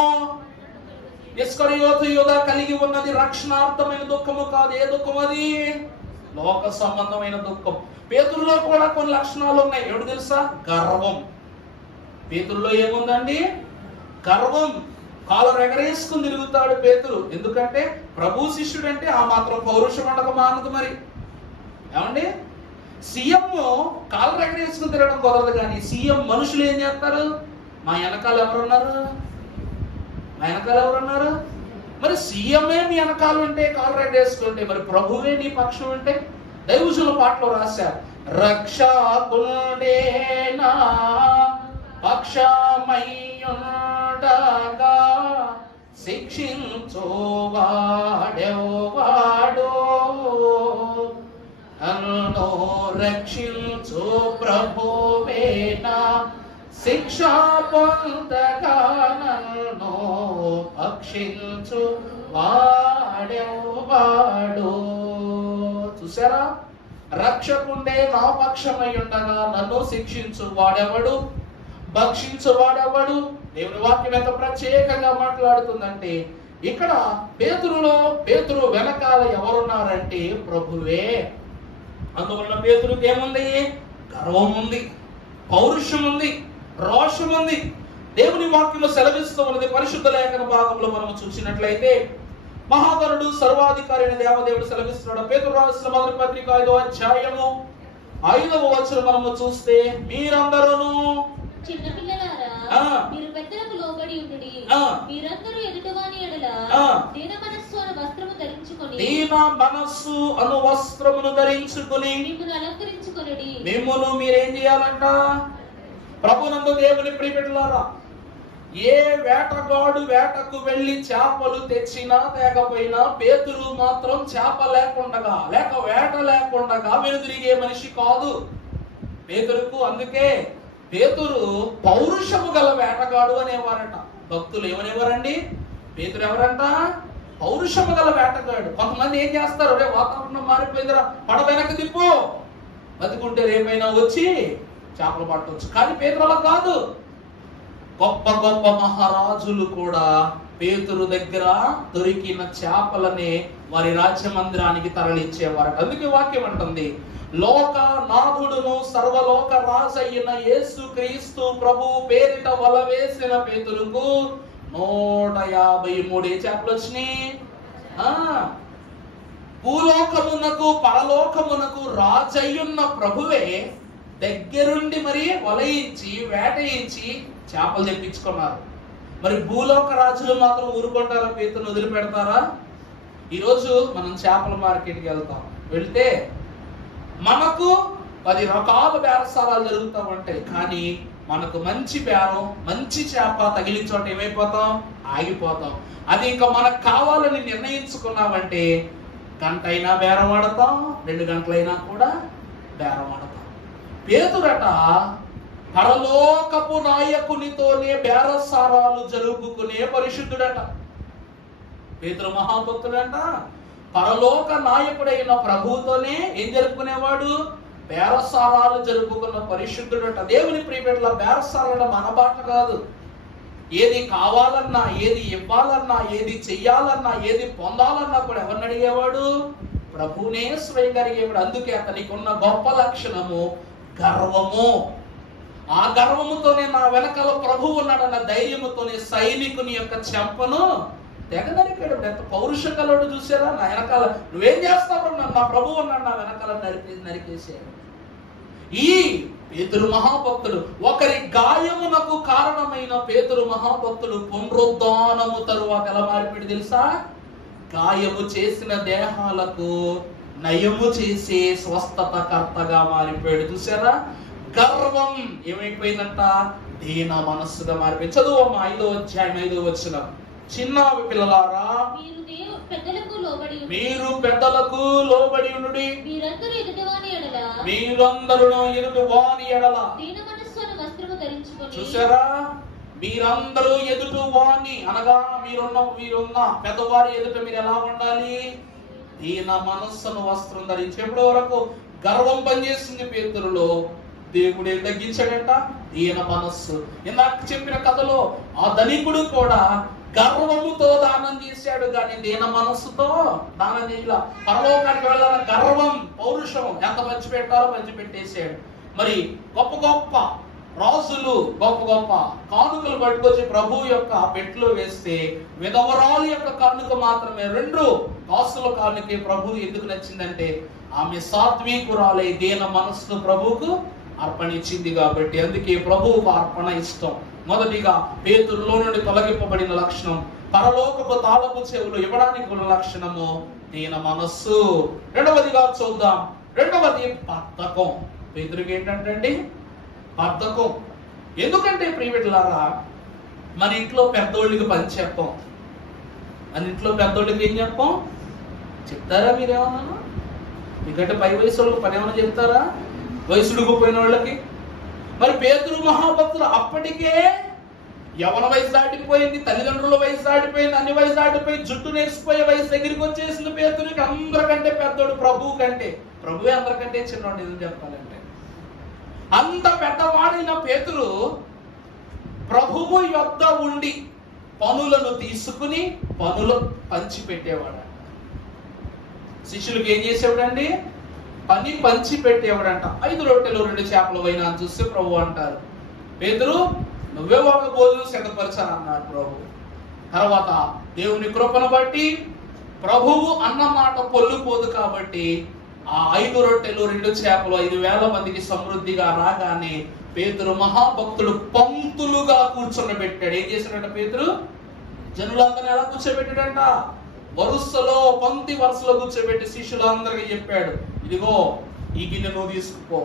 ఇస్కరియోతు యూద కలిగి ఉన్నది రక్షణార్థమైన దుఃఖము కాదు. ఏ దుఃఖం అది? లోక సంబంధమైన దుఃఖం. పేతురులో కూడా కొన్ని లక్షణాలు ఉన్నాయి. ఎవడు తెలుసా? గర్వం. పేతురులో ఏముందండి? గర్వం. కాలర్ ఎగరేసుకుని తిరుగుతాడు పేతురు. ఎందుకంటే ప్రభు శిష్యుడు అంటే ఆ మాత్రం పౌరుషం ఉండక మానదు. మరి ఏమండి, సీఎం కాలర్ ఎగరేసుకుని తిరగడం కుదరదు, కానీ సీఎం మనుషులు ఏం చేస్తారు? మా వెనకాల ఎవరున్నారు? మరి సీఎంఏ మీ వెనకాల ఉంటే, కాలర్ ఎగరేసుకుంటే, మరి ప్రభువే నీ పక్షం ఉంటే? దైవజనుల పాటలో రాశారు, రక్షకుడేనా పక్షమయ్యుండగా శిక్షించువాడెవ్వాడో, నన్ను రక్షించు ప్రభువేనా శిక్ష పొందగా నన్ను భక్షించు వాడెవ్వాడో. చూసారా? రక్షకుండే నా పక్షమై ఉండగా నన్ను శిక్షించు వాడెవడు, భక్షించు వాడెవడు? దేవుని వాక్యం ఎంత ప్రత్యేకంగా మాట్లాడుతుందంటే, ఇక్కడ పేతురు వెనకాల ఎవరున్నారంటే ప్రభువే. అందువలన పేతురుకి ఏముంది? గర్వం ఉంది, పౌరుషం ఉంది, రోషం ఉంది. దేవుని వాక్యంలో సెలవిస్తూ ఉన్నది. పరిశుద్ధ లేఖన భాగంలో మనం చూసినట్లయితే, మహాగణుడు సర్వాధికారి అయిన దేవదేవుడు సెలవిస్తున్నాడు. పేతురు రాసిన మొదటి పత్రిక 5వ అధ్యాయము 5వ వచనం మనము చూస్తే, మీరందరూ చిన్నపిల్లలారా మీరు పెద్దలకు లోబడి ఉండుడి, మీరందరూ ఎదుటివాని ఎడల దీన మనస్సు అను వస్త్రము ధరించుకొని మిమ్మును అలంకరించుకొనుడి. మిమ్మును మీరేం చేయాలంట? ప్రభునందు దేవుని ప్రియబిడ్డలారా, ఏ వేటగాడు వేటకు వెళ్లి చేపలు తెచ్చినా తేకపోయినా, పేతురు మాత్రం చేప లేకుండగా లేక వేట లేకుండగా వెనుదిరిగే మనిషి కాదు పేతురుకు. అందుకే పేతురు పౌరుషము గల వేటగాడు అనేవారట. భక్తులు ఏమనేవారండి? పేతురు ఎవరంట? పౌరుషము గల వేటగాడు. కొంతమంది ఏం చేస్తారు, రే వాతావరణం మారిపోయిందిరా, పడవ వెనక్కి తిప్పు, బతికుంటే రేపైనా వచ్చి చేపలు పట్టవచ్చు. కానీ పేతురు అలా కాదు. గొప్ప గొప్ప మహారాజులు కూడా పేతురు దగ్గర దొరికిన చేపలనే వారి రాజ్య మందిరానికి తరలించేవారు. అందుకే వాక్యం అంటుంది, లోక నాథుడును సర్వలోక రాజయ్యన యేసు క్రీస్తు ప్రభు పేరిట వల వేసిన పేతురుకు 153 చేపలు వచ్చినాయి. భూలోకమునకు పరలోకమునకు రాజయ్యున్న ప్రభువే దగ్గరుండి మరి వలయించి వేటయించి చేపలు తెప్పించుకున్నారు. మరి భూలోక రాజులు మాత్రం ఊరుకుంటారా? పేతురును వదిలిపెడతారా? ఈరోజు మనం చేపల మార్కెట్కి వెళ్తే మనకు 10 రకాల బేరసారాలు జరుగుతూ ఉంటాయి. కానీ మనకు మంచి బేరం, మంచి చేప తగిలిన చోట ఏమైపోతాం? ఆగిపోతాం. అది ఇంకా మనకు కావాలని నిర్ణయించుకున్నామంటే గంట అయినా బేరం ఆడతాం, 2 గంటలైనా కూడా బేరం ఆడతాం. పేతురట పరలోకపు నాయకునితోనే బేరసారాలు జరుపుకునే పరిశుద్ధుడట. పేతురు మహాభక్తుడంట. పరలోక నాయకుడైన ప్రభువుతోనే ఏం జరుపుకునేవాడు? బేరసారాలు జరుపుకున్న పరిశుద్ధుడట. దేవుని ప్రియబిడ్డల, బేరసారాలు మన బాట కాదు. ఏది కావాలన్నా, ఏది ఇవ్వాలన్నా, ఏది చెయ్యాలన్నా, ఏది పొందాలన్నా కూడా ఎవరిని అడిగేవాడు? ప్రభువునే స్వయంగా ఎరిగేవాడు. అందుకే అతనికి ఉన్న గొప్ప లక్షణము గర్వము. ఆ గర్వముతోనే నా వెనకాల ప్రభువు ఉన్నాడన్న ధైర్యముతోనే సైనికుని యొక్క చెంపను తెగనరికాడు. ఎంత పౌరుషకలుడు చూసారా, నా వెనకాల నువ్వేం చేస్తావు, నా ప్రభువు ఉన్నాడు నా వెనకాల నరికేసాడు. ఈ పేతురు మహాభక్తుడు, ఒకరి గాయమునకు కారణమైన పేతురు మహాభక్తుడు పునరుద్ధానము తరువాత ఎలా మారిపోయాడు తెలుసా? గాయము చేసిన దేహాలకు నయము చేసే స్వస్థత కర్తగా మారిపోయాడు. చూసారా, గర్వం ఏమైపోయిందంట? దీన మనస్సుగా మారిపోయింది. చదువమ్మా 5వ అధ్యాయం 5వ వచనం. చిన్న పిల్లలారా, మీరు పెద్దలకు లోబడి ఉండుడి, మీరందరూ ఎదుటి వాని ఎడల. చూసారా, మీరందరూ ఎదుటి వాని అనగా మీరున్న పెద్దవారి ఎదుట మీరు ఎలా ఉండాలి? దీన మనస్సును వస్త్రం ధరించి. ఎప్పటి వరకు గర్వం పనిచేస్తుంది పేతురులో, దేవుడు ఏం తగ్గించాడంట? దీన మనస్సు. ఇందాక చెప్పిన కథలో ఆ ధనికుడు కూడా గర్వముతో దానం చేశాడు, కానీ దీన మనస్సుతో దానం చేయాల. పరలోకానికి వెళ్ళాల గర్వం, పౌరుషం ఎంత పంచిపెట్టాలో పంచిపెట్టేశాడు. మరి గొప్ప గొప్ప రాజులు గొప్ప గొప్ప కానుకలు పట్టుకొచ్చి ప్రభు యొక్క పెట్లో వేస్తే విధవరాలు యొక్క కానుక మాత్రమే 2 కాసుల కానుకే ప్రభు ఎందుకు నచ్చిందంటే ఆమె సాత్వికురాలై దీన మనస్సును ప్రభువుకు అర్పణించింది కాబట్టి. అందుకే ప్రభువుకు అర్పణ ఇష్టం. మొదటిగా పేతురులో నుండి తొలగింపబడిన లక్షణం, పరలోకపు తాళపు చెవులు ఇవ్వడానికి ఉన్న లక్షణము దీన మనస్సు. రెండవదిగా చూద్దాం, రెండవది బద్ధకం. పేతురుకి ఏంటంటే బద్ధకం. ఎందుకంటే ప్రియబిడ్డలారా, మన ఇంట్లో పెద్దోళ్ళకి పని చెప్పం. మన ఇంట్లో పెద్దోళ్ళకి ఏం చెప్పం? చెప్తారా మీరేమన్నా? మీకంటే పై వయసు వాళ్ళకి పని ఏమన్నా చెప్తారా? వయసుడుకు పోయిన వాళ్ళకి. మరి పేతురు మహాభక్తులు అప్పటికే యవన వయసు దాటిపోయింది, తల్లిదండ్రుల వయసు దాటిపోయింది, అన్ని వయసు దాటిపోయి జుట్టు నేసిపోయే వయసు దగ్గరికి వచ్చేసింది పేతురికి. అందరికంటే పెద్దోడు ప్రభువు కంటే, ప్రభువే అందరికంటే చిన్నోడు. ఏం చెప్పాలంటే అంత పెద్దవాడైన పేతురు ప్రభువు యొద్ద ఉండి పనులను తీసుకుని పనులు పంచి పెట్టేవాడు. శిష్యులకు ఏం చేసేవాడండి? పని పంచి పెట్టేవాడంట. 5 రొట్టెలు 2 చేపలు అయినా చూస్తే ప్రభు అంటారు, పేతురు నువ్వే వాళ్ళ భోజనం సిద్ధపరచాలన్నారు ప్రభు. తర్వాత దేవుని కృపను బట్టి ప్రభువు అన్న మాట పొల్లుపోదు కాబట్టి ఆ 5 రొట్టెలు 2 చేపలు 5,000 మందికి సమృద్ధిగా రాగానే పేతురు మహాభక్తుడు పంక్తులుగా కూర్చొనబెట్టాడు. ఏం చేశాడంట పేతురు? జనులందరినీ ఎలా కూర్చోబెట్టాడంట? వరుసలో పంక్తి వరుసలో కూర్చోబెట్టి శిష్యులందరికీ చెప్పాడు, ఇదిగో ఈ గిన్నె నువ్వు తీసుకుపో,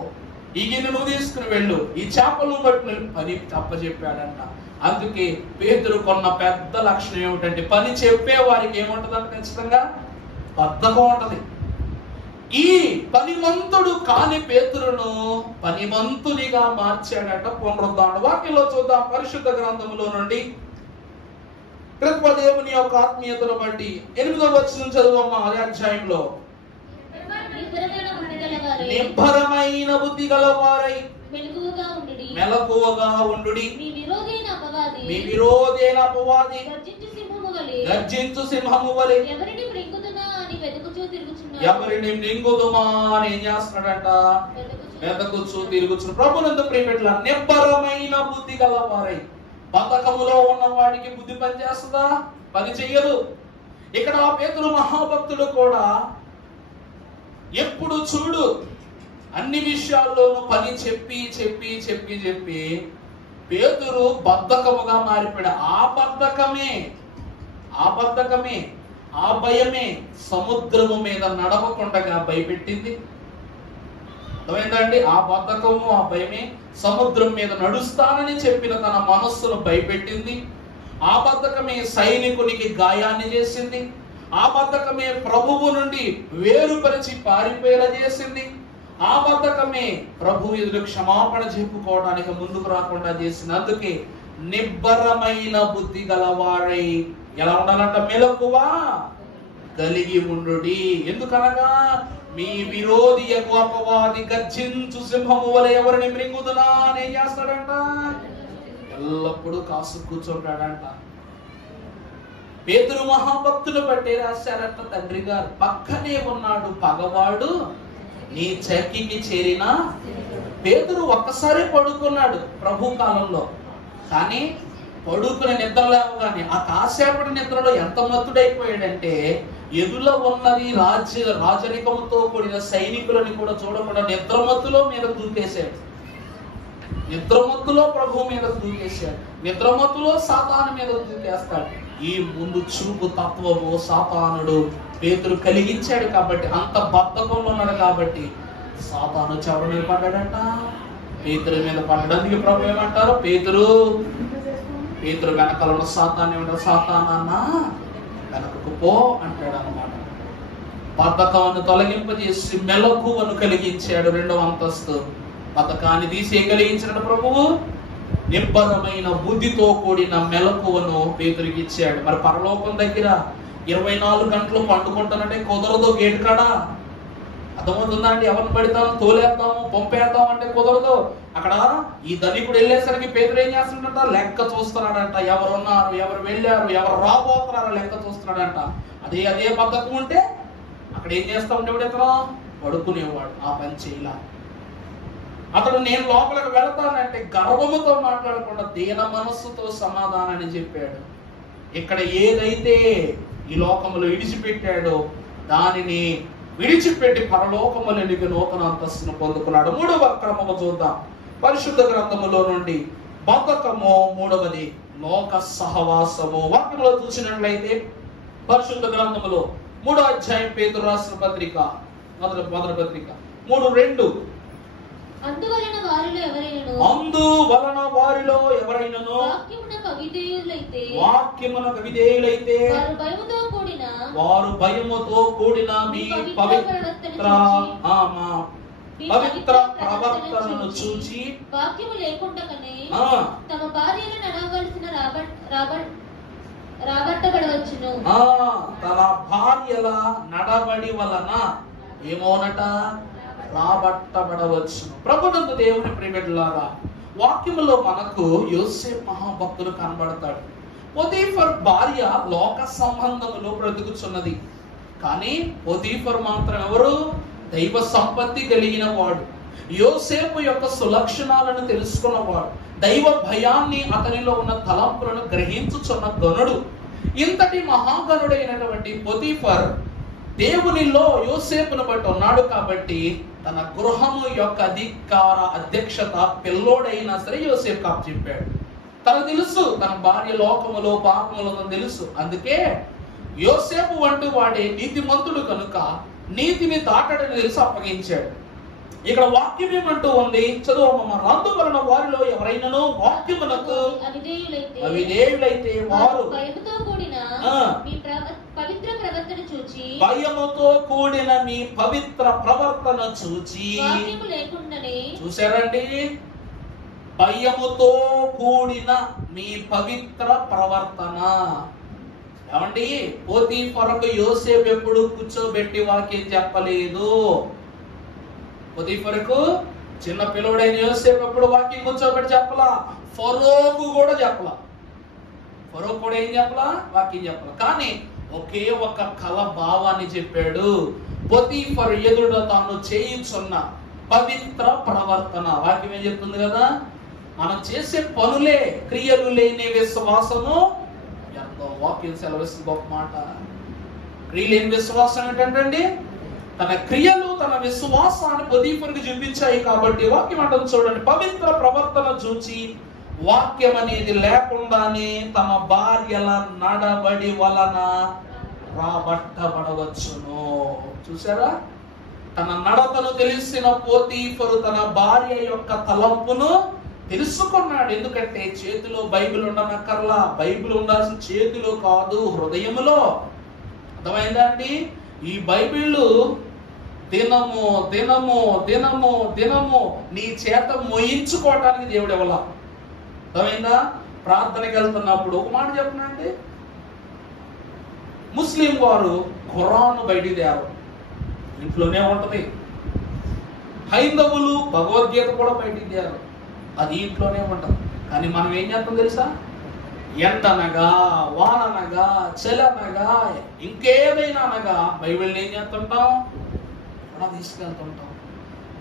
ఈ గిన్నె నువ్వు తీసుకుని వెళ్ళు, ఈ చేపలు బట్టి పని అప్పచెప్పాడంట. అందుకే పేతురు కొన్న పెద్ద లక్షణం ఏమిటంటే పని చెప్పే వారికి ఏముంటదంట? ఖచ్చితంగా బద్ధకం ఉంటది. ఈ పనిమంతుడు కాని పేతురును పనిమంతునిగా మార్చాడట పునరుద్ధారణ. వాక్యంలో చూద్దాం, పరిశుద్ధ గ్రంథములో నుండి కృపదేవుని యొక్క ఆత్మీయతను బట్టి 8వ వచనం చదువమ్మా. అదే అధ్యాయంలో, నిబ్బరమైన బుద్ధి గలవారై మెలకువగా ఉండుడి, మీ విరోధైన అపవాది గర్జించు సింహము వలె ఎవరిని మృంగుదుమా అని ఏం చేస్తున్నాడంట? వెతకుచూ తిరుగుచు. ప్రభునందు ప్రియబిడ్డలారా, నిబ్బరమైన బుద్ధి గలవారై. బద్ధకములో ఉన్న వాడికి బుద్ధి పనిచేస్తుందా? పని చెయ్యదు. ఇక్కడ పేతురు మహాభక్తుడు కూడా ఎప్పుడు చూడు అన్ని విషయాల్లోనూ పని చెప్పి చెప్పి చెప్పి చెప్పి పేతురు బద్ధకముగా మారిపోయాడు. ఆ బద్ధకమే ఆ భయమే సముద్రము మీద నడవకుండా భయపెట్టింది. అర్థమైందండి? ఆ బద్ధకము ఆ భయమే సముద్రం మీద నడుస్తానని చెప్పిన తన మనస్సును భయపెట్టింది. ఆ బద్ధకమే సైనికునికి గాయాన్ని చేసింది. ఆ బద్ధకమే ప్రభువు నుండి వేరుపరిచి పారిపోయేలా చేసింది. ఆ బద్ధకమే ప్రభు ఎదురు క్షమాపణ చెప్పుకోవడానికి ముందుకు రాకుండా చేసింది. అందుకే నిబ్బరమైన బుద్ధి గలవారై ఎలా ఉండాలంట? మెలకువా కలిగి ఉండుడి. ఎందుకనగా మీ విరోధి అపవాది గర్జించు సింహము వలె ఎవరిని మృంగుదునా అని ఏం చేస్తాడంట? 4 ఎల్లప్పుడూ కాసు కూర్చుంటాడంట. 4 5 పేతురు మహాభక్తులు బట్టే రాశారంట తండ్రి గారు. పక్కనే ఉన్నాడు పగవాడు నీ చక్కికి చేరిన. పేతురు ఒక్కసారి పడుకున్నాడు ప్రభు కాలంలో, కానీ పడుకునే నిద్ర లేవగానే ఆ కాసేపటి నిద్రలో ఎంత మత్తుడైపోయాడంటే ఎదులో ఉన్నది రాజరికంతో కూడిన సైనికులని కూడా చూడకుండా నిద్రమత్తులో మీద దూకేశాడు. నిద్రమత్తులో ప్రభు మీద దూకేశాడు. నిద్రమత్తులో సాతాను మీద దూకేస్తాడు. ఈ ముందు చూపు తత్వము సాతానుడు పేతురు కలిగించాడు కాబట్టి, అంత బద్ధకంలో ఉన్నాడు కాబట్టి సాతాను చెవడ మీద పడ్డాడంట, పేతురు మీద పడ్డానికి ప్రభు ఏమంటారు, పేతురు వెనకాల ఉన్న సాతాన్ని ఏమంటారు, సాతానన్నా వెనకకు పో అంటాడు అన్నమాట. బద్ధకాన్ని తొలగింపజేసి మెలకువను కలిగించాడు. 2వ అంతస్తు బద్ధకాన్ని తీసే కలిగించాడు ప్రభువు. నిబ్బరమైన బుద్ధితో కూడిన మెలకువను పేతురికి ఇచ్చాడు. మరి పరలోకం దగ్గర 24 గంటలు పండుకుంటానంటే కుదరదు. గేట్ కాడ అర్థమవుతుందా అండి? ఎవరిని పడతాము, తోలేద్దాము, పంపేద్దాం అంటే కుదరదు. అక్కడ ఈ ధనికుడు వెళ్ళేసరికి పేతురు ఏం చేస్తున్నాడంట, లెక్క చూస్తున్నాడంట. ఎవరున్నారు, ఎవరు వెళ్ళారు, ఎవరు రాబోతున్నారో లెక్క చూస్తున్నాడంట. అదే పద్ధతి ఉంటే అక్కడ ఏం చేస్తా ఉండేవాడు, ఇతను పడుకునేవాడు. ఆ పని చేయలా. అతడు నేను లోపలికి వెళతానంటే గర్వముతో మాట్లాడకుండా దీన మనస్సుతో సమాధానాన్ని చెప్పాడు. ఇక్కడ ఏదైతే ఈ లోకములో విడిచిపెట్టాడో దానిని విడిచిపెట్టి పరలోకములో ఎలిగి నూతన అంతస్తును పొందుకున్నాడు. 3వ క్రమము చూద్దాం. పరిశుద్ధ గ్రంథములో నుండి బద్ధకము 3వది లోక సహవాసము. వాక్యంలో చూసినట్లయితే పరిశుద్ధ గ్రంథములో 3వ అధ్యాయం పేతురు రాసిన పత్రిక మొదటి పత్రిక 3:2 అందువలన వారిలో ఎవరైనను వాక్యమునకు విధేయులైతే వారు భయముతో కూడిన మీ పవిత్ర ప్రవర్తనను చూచి వాక్యము లేకుండానే తమ భార్యలను అనవలసిన రాబట్టబడవచ్చును. తన భార్యల నడవడి వలన ఏమోనట రాబట్టబడవచ్చును. ప్రభునందు దేవుని ప్రియబిడ్డలారా, వాక్యములో మనకు యోసేపు మహాభక్తులు కనబడతాడు. పొతీఫర్ భార్య లోక సంబంధములో బ్రతుకుచున్నది, కానీ పొతీఫర్ మాత్రం ఎవరు? దైవ సంపత్తి కలిగిన వాడు, యోసేపు యొక్క సులక్షణాలను తెలుసుకున్నవాడు, దైవ భయాన్ని అతనిలో ఉన్న తలంపులను గ్రహించుచున్న గనుడు. ఇంతటి మహాగణుడైనటువంటి పొతీఫర్ దేవునిలో యోసేపును బట్టి ఉన్నాడు కాబట్టి తన గృహము యొక్క అధ్యక్షత పిల్లోడైనా సరే యోసేపు కాపు చెప్పాడు. తనకు తెలుసు తన భార్య లోకములో పాపములో తెలుసు. అందుకే యోసేపు వంటి వాడే నీతిమంతుడు కనుక నీతిని దాటడని తెలిసి అప్పగించాడు. ఇక్కడ వాక్యం ఏమంటూ ఉంది, చదువు. అందువలన వారిలో ఎవరైనాను వాక్యమునకు అవిధేయులైతే వారు భయముతో కూడిన మీ పవిత్ర ప్రవర్తన చూచి చూసారండి, భయముతో కూడిన మీ పవిత్ర ప్రవర్తన. ఏమండి, పొతీఫరుకు యోసేపు ఎప్పుడు కూర్చోబెట్టి వాక్యం చెప్పలేదు. పొతీఫరుకు చిన్న పిల్లడైన యోసేపు ఎప్పుడు వాక్యం కూర్చోబెట్టి చెప్పలా. ఫరోకు కూడా చెప్పలా. ఫరో కూడా ఏం చెప్పలా, వాక్యం చెప్పలా. కానీ ఒకే ఒక కల భావాన్ని చెప్పాడు. పొతీఫరు ఎదుట తాను చేయుచున్న పవిత్ర ప్రవర్తన. వాక్యం ఏం చెప్తుంది కదా, మనం చేసే పనులే క్రియలు లేని విశ్వాసము ఎంతో. వాక్యం సెలవిస్తుంది గొప్ప మాట. క్రియలు లేని విశ్వాసం ఏంటంటే తన క్రియలు తన విశ్వాసాన్ని పొతీఫరుకు చూపించాయి కాబట్టి వాక్యం అంటుంది చూడండి, పవిత్ర ప్రవర్తన చూచి వాక్యం అనేది లేకుండానే తమ భార్యల నడబడి వలన రాబట్టబడవచ్చును. చూసారా, తన నడతను తెలిసిన పొతీఫరు తన భార్య యొక్క తలంపును తెలుసుకున్నాడు. ఎందుకంటే చేతిలో బైబిల్ ఉండనక్కర్లా. బైబిల్ ఉండాల్సిన చేతిలో కాదు, హృదయములో. అర్థమైందా అండి? ఈ బైబిల్ దినము దినము దినము దినము నీ చేత మోయించుకోవటానికి దేవుడు ఇవ్వాల. అర్థమైందా? ప్రార్థనకి వెళ్తున్నప్పుడు ఒక మాట చెప్పనండి, ముస్లిం వారు ఖురాన్ బయటికి తేరు, ఇంట్లోనే ఉంటది. హైందవులు భగవద్గీత కూడా బయటికి తేరు, అది ఇంట్లోనే ఉంటది. కానీ మనం ఏం చేస్తాం తెలుసా, ఎండనగా, వాననగా, చలనగా, ఇంకేదైనా అనగా బైబిల్ని ఏం చేస్తుంటాం? కూడా తీసుకెళ్తుంటాం.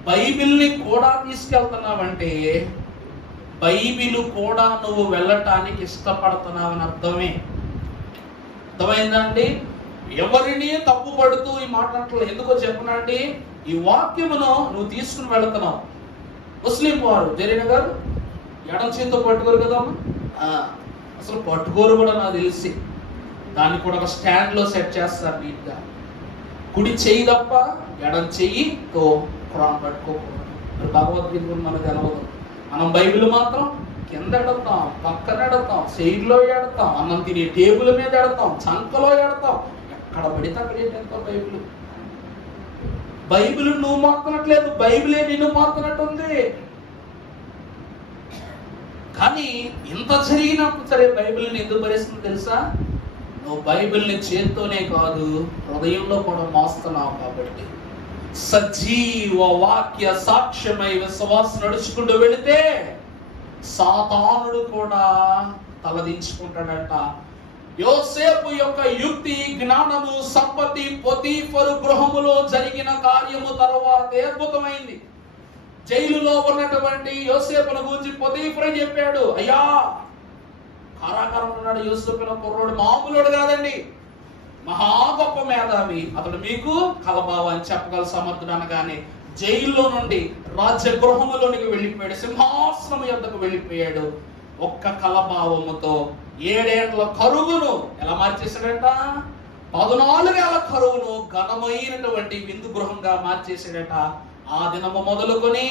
బైబిల్ని కూడా తీసుకెళ్తున్నావంటే బైబిల్ కూడా నువ్వు వెళ్ళటానికి ఇష్టపడుతున్నావని అర్థమే. అర్థమైందండి? ఎవరిని తప్పు పడుతూ ఈ మాట్లాడలేదు. ఎందుకో చెప్పనండి, ఈ వాక్యమును నువ్వు తీసుకుని వెళుతున్నావు. ముస్లిం వారు జరిగిన గారు ఎడం చేతితో పట్టుకోరు కదమ్మా, అసలు పట్టుకోరు కూడా నాకు తెలిసి. దాన్ని కూడా ఒక స్టాండ్ లో సెట్ చేస్తారు నీట్ గా. కుడి చెయ్యి తప్ప ఎడం చెయ్యితో ఖురాన్ పట్టుకోకూడదు. భగవద్గీత కూడా మనకు తెలవదు. మనం బైబిల్ మాత్రం కింద ఎడతాం, పక్కన ఎడతాం, సైడ్ లో ఎడతాం, అన్నం తినే టేబుల్ మీద ఎడతాం, చంకలో ఎడతాం, ఎక్కడ పడితే అక్కడ ఏంటో బైబిల్. బైబిల్ నువ్వు మాత్రనట్లేదు, బైబిలే నిన్ను మాత్రనట్టుంది. కానీ ఇంత జరిగినప్పుడు సరే బైబిల్ని ఎందుకు భరిస్తుందో తెలుసా? నువ్వు బైబిల్ని చేత్తోనే కాదు హృదయంలో కూడా మోస్తున్నావు కాబట్టి. సజీవ వాక్య సాక్ష్యమై విశ్వాసం నడుచుకుంటూ వెళితే సాతానుడు కూడా తలదించుకుంటాడట. యోసేపు యొక్క యుక్తి, జ్ఞానము, సంపత్తి పొతీఫరు గృహములో జరిగిన కార్యము తర్వాత అద్భుతమైంది. జైలులో ఉన్నటువంటి యోసేపును గురించి పొతీఫరు చెప్పాడు, అయ్యా కారాగారంలో ఉన్నాడు యోసేపు అనే కుర్రోడు, మామూలుడు కాదండి, మహా గొప్ప మేధావి, అతడు మీకు కలబావ అని చెప్పగల సమర్థుడు అనగానే జైల్లో నుండి రాజ్య గృహములోనికి వెళ్ళిపోయాడు, సింహాసనం యొద్దకు వెళ్ళిపోయాడు. ఒక్క కలభావముతో 7 ఏళ్ల కరువును ఎలా మార్చేశాడట? 14 ఏళ్ల కరువును ఘనమైనటువంటి విందు గృహంగా మార్చేశాడట. ఆ దినము మొదలుకొని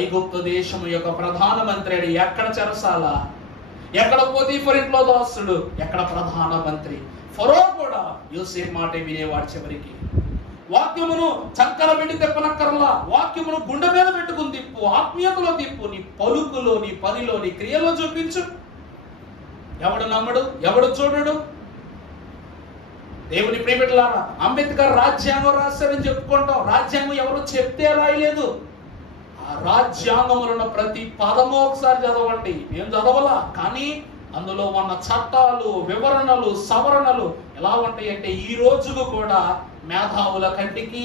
ఐగుప్తు దేశము యొక్క ప్రధానమంత్రి, ఎక్కడ చెరసాల, ఎక్కడ పొతీఫరు ఇంట్లో దాసుడు, ఎక్కడ ప్రధానమంత్రి. ఫరో కూడా యోసేపు మాట వినేవాడు. చివరికి వాక్యమును చంకర పెట్టి తెప్పనక్కర్లా, వాక్యమును గుండె మీద పెట్టుకుని తిప్పు, ఆత్మీయతలో తిప్పు, నీ పలుకులో, నీ పనిలో, నీ క్రియలో చూపించు. ఎవడు నమ్మడు, ఎవడు చూడడు. దేవుని ప్రియబిడ్డలారా, అంబేద్కర్ రాజ్యాంగం రాశారని చెప్పుకుంటాం. రాజ్యాంగం ఎవరు చెప్తే రాయలేదు. ఆ రాజ్యాంగంలో ఉన్న ప్రతి పదము ఒకసారి చదవండి. ఏం చదవాలా, కానీ అందులో ఉన్న చట్టాలు, వివరణలు, సవరణలు ఎలా ఉంటాయి అంటే ఈ రోజుకు కూడా మేధావుల కంటికి,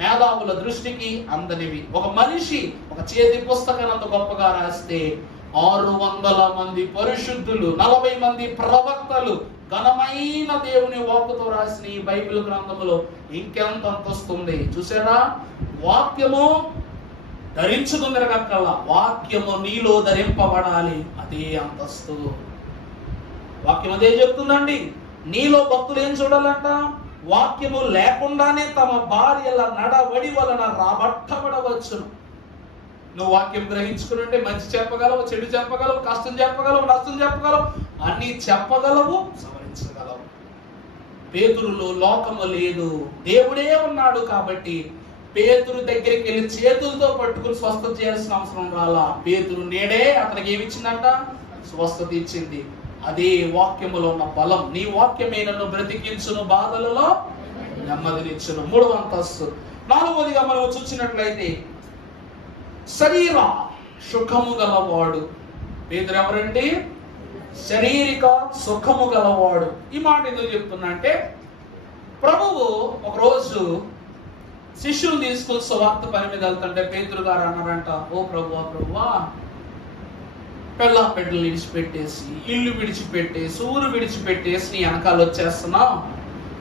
మేధావుల దృష్టికి అందనివి. ఒక మనిషి ఒక చేతి పుస్తకాన్ని అంత గొప్పగా రాస్తే 600 మంది పరిశుద్ధులు, 40 మంది ప్రవక్తలు ఘనమైన దేవుని వాక్కుతో రాసిన ఈ బైబిల్ గ్రంథములో ఇంకెంత అంతొస్తుంది చూసారా? వాక్యము ధరించుకుందరగక్కల్లా, వాక్యము నీలో ధరింపబడాలి, అదే అంతస్తు. వాక్యం అదే చెప్తుందండి. నీలో భక్తులు ఏం చూడాలంట? వాక్యము లేకుండానే తమ భార్యల నడవడి వలన రాబట్టబడవచ్చును. నువ్వు వాక్యం గ్రహించుకుంటే మంచి చెప్పగలవు, చెడు చెప్పగలవు, కష్టం చెప్పగలవు, నష్టం చెప్పగలవు, అన్ని చెప్పగలవు, సవరించగలవు. పేతురులో లోకము లేదు, దేవుడే ఉన్నాడు. కాబట్టి పేతురు దగ్గరికి వెళ్ళి చేతులతో పట్టుకుని స్వస్థత చేయాల్సిన అవసరం రాలా. పేతురు నేడే అతనికి ఏమిచ్చిందంట? స్వస్థత ఇచ్చింది. అదే వాక్యములో ఉన్న బలం. నీ వాక్యమే నన్ను బ్రతికించును, బాధలలో నెమ్మదినిచ్చును. 3వ అంతస్తు. 4వదిగా మనం చూసినట్లయితే శరీర సుఖము గలవాడు. పేతురు ఎవరండి? శారీరక సుఖము గలవాడు. ఈ మాట ఎందుకు చెప్తున్నా అంటే, ప్రభువు ఒకరోజు శిష్యులు తీసుకుని సువార్త పని మీద వెళ్తుంటే పేతురు గారు అన్నారంట, ఓ ప్రభువా, పెళ్ళాం బిడ్డలు విడిచిపెట్టేసి, ఇల్లు విడిచిపెట్టేసి, ఊరు విడిచిపెట్టేసి నీ వెనకాల వచ్చేస్తున్నావు.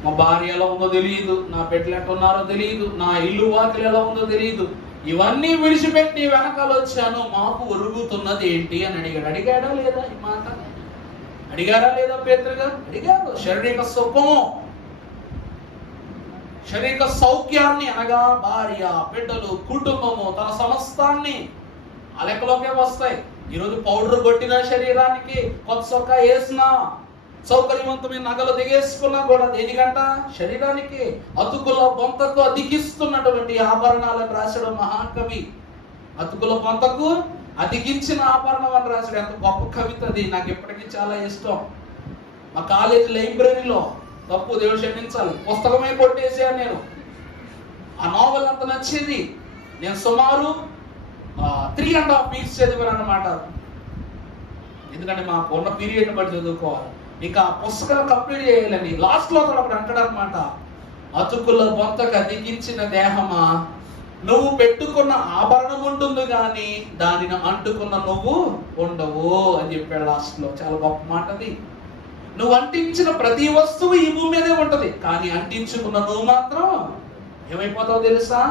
మా భార్య ఎలా ఉందో తెలియదు, నా బిడ్డలు ఎట్లా ఉన్నారో తెలియదు, నా ఇల్లు వాకిలు ఎలా ఉందో తెలియదు, ఇవన్నీ విడిచిపెట్టి వెనకాల వచ్చాను, మాకు ఒరుగుతున్నది ఏంటి అని అడిగాడు. అడిగాడా లేదా? ఈ మాట అడిగారా లేదా పేతురు గారు? అడిగారు. శారీరక సుఖము, శారీరక సౌఖ్యాన్ని అనగా భార్య, బిడ్డలు, కుటుంబము, తన సమస్తాన్ని ఆ లెక్కలోకే వస్తాయి. ఈరోజు పౌడర్ కొట్టిన శరీరానికి, కొత్త సొక్కా వేసిన, సౌకర్యవంతమైన నగలు దిగేసుకున్నా కూడా దేనికంట? శరీరానికి. అతుకుల బొంతకు అతికిస్తున్నటువంటి ఆభరణాలను రాశాడు మహాకవి. అతుకుల బొంతకు అతికించిన ఆభరణం అని రాశాడు. ఎంత గొప్ప కవిత అది, నాకు ఇప్పటికీ చాలా ఇష్టం. మా కాలేజీ లైబ్రరీలో, తప్పు దేవుడు క్షమించాలి, పుస్తకమే కొట్టేసాను నేను. ఆ నావెల్ అంత నచ్చింది. నేను సుమారు 3.5 వీక్స్ చదివాను అన్నమాట. ఎందుకంటే మాకు ఉన్న పీరియడ్ బట్టి చదువుకోవాలి, ఇంకా ఆ పుస్తకాలు కంప్లీట్ చేయాలని. లాస్ట్ లో ఒకడు అంటాడు అనమాట, అతుకుల బొంతకు అతికించిన దేహమా, నువ్వు పెట్టుకున్న ఆభరణం ఉంటుంది కానీ దానిని అంటుకున్న నువ్వు ఉండవు అని చెప్పాడు లాస్ట్ లో. చాలా గొప్ప మాట అది. నువ్వు అంటించిన ప్రతి వస్తువు ఈ భూమి మీదే ఉంటది, కానీ అంటించుకున్న నువ్వు మాత్రం ఏమైపోతావు తెలుసా?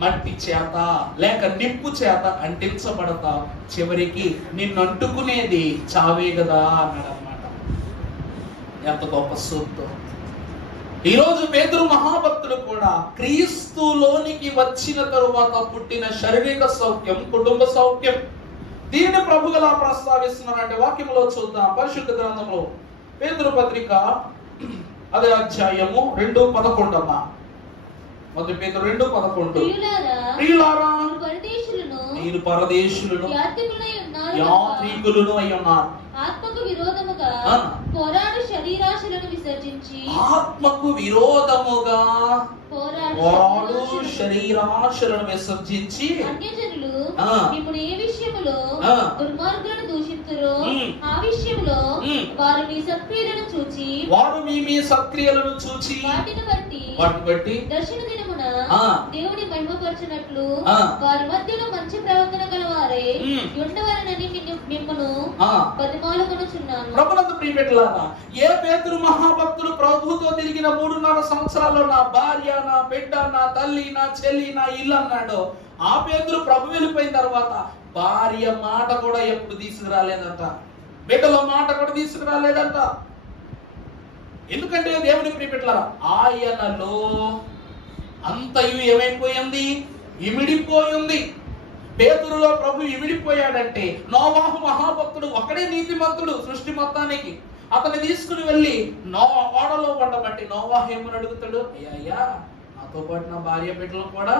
మట్టి చేత లేక నిప్పు చేత అంటించబడతావు. చివరికి నిన్ను అంటుకునేది చావే కదా అన్నాడు అనమాట. ఎంత గొప్ప సూక్తం. ఈరోజు పేతురు మహాభక్తుడు కూడా క్రీస్తులోనికి వచ్చిన తరువాత పుట్టిన శారీరక సౌఖ్యం, కుటుంబ సౌఖ్యం, దీన్ని ప్రభువు ఎలా ప్రస్తావిస్తున్నారంటే వాక్యంలో చూద్దాం. పరిశుద్ధ గ్రంథంలో పేతురు పత్రిక అదే అధ్యాయము 2:11 అమ్మా. మొదటి పేతురు 2:11. ప్రియులారా, మీరు పరదేశులను యాత్రికులను అయి ఉన్నారు. ఆత్మకు విరోధముగా పోరాడు శరీరాశలను విసర్జించి, ఆత్మకు విరోధముగా పోరాడు శరీరాశలను విసర్జించి, అన్యజనులు మిమ్మును ఏ విషయములో దుర్మార్గులను దూషింతురో ఆ విషయంలో వారు మీ సత్క్రియలను చూచి వాటిని బట్టి దర్శన దినమున దేవుని మహిమపరచునట్లు వారి మధ్యలో మంచి ప్రవర్తన గలవారే ఉండవలనని మిమ్మును బతిమాలుకొనుచున్నాను. ప్రభునందు ప్రియబిడ్డలారా, ఏ పేతురు మహాభక్తుడు ప్రభువుతో తిరిగిన 3.5 సంవత్సరాల్లో నా భార్య, నా బిడ్డ, నా తల్లి, నా చెల్లి, నా ఇల్లు అన్నాడో, ఆ పేతురు ప్రభు వెళ్ళిపోయిన తర్వాత భార్య మాట కూడా ఎప్పుడు తీసుకురాలేదంట, బిడ్డల మాట కూడా తీసుకురాలేదంట. ఎందుకంటే దేవుని ప్రియబిడ్డలారా, ఆయనలో అంతయు ఏమైపోయింది? ఇమిడిపోయింది. పేతురులో ప్రభు ఇమిడిపోయాడంటే నోవాహు మహాభక్తుడు ఒక్కడే నీతిమంతుడు సృష్టి మొత్తానికి. అతన్ని తీసుకుని వెళ్ళి ఓడలో ఉండబట్టి నోవాహు ఏమని అడుగుతాడు? అయ్యా నాతో పాటు నా భార్య బిడ్డలు కూడా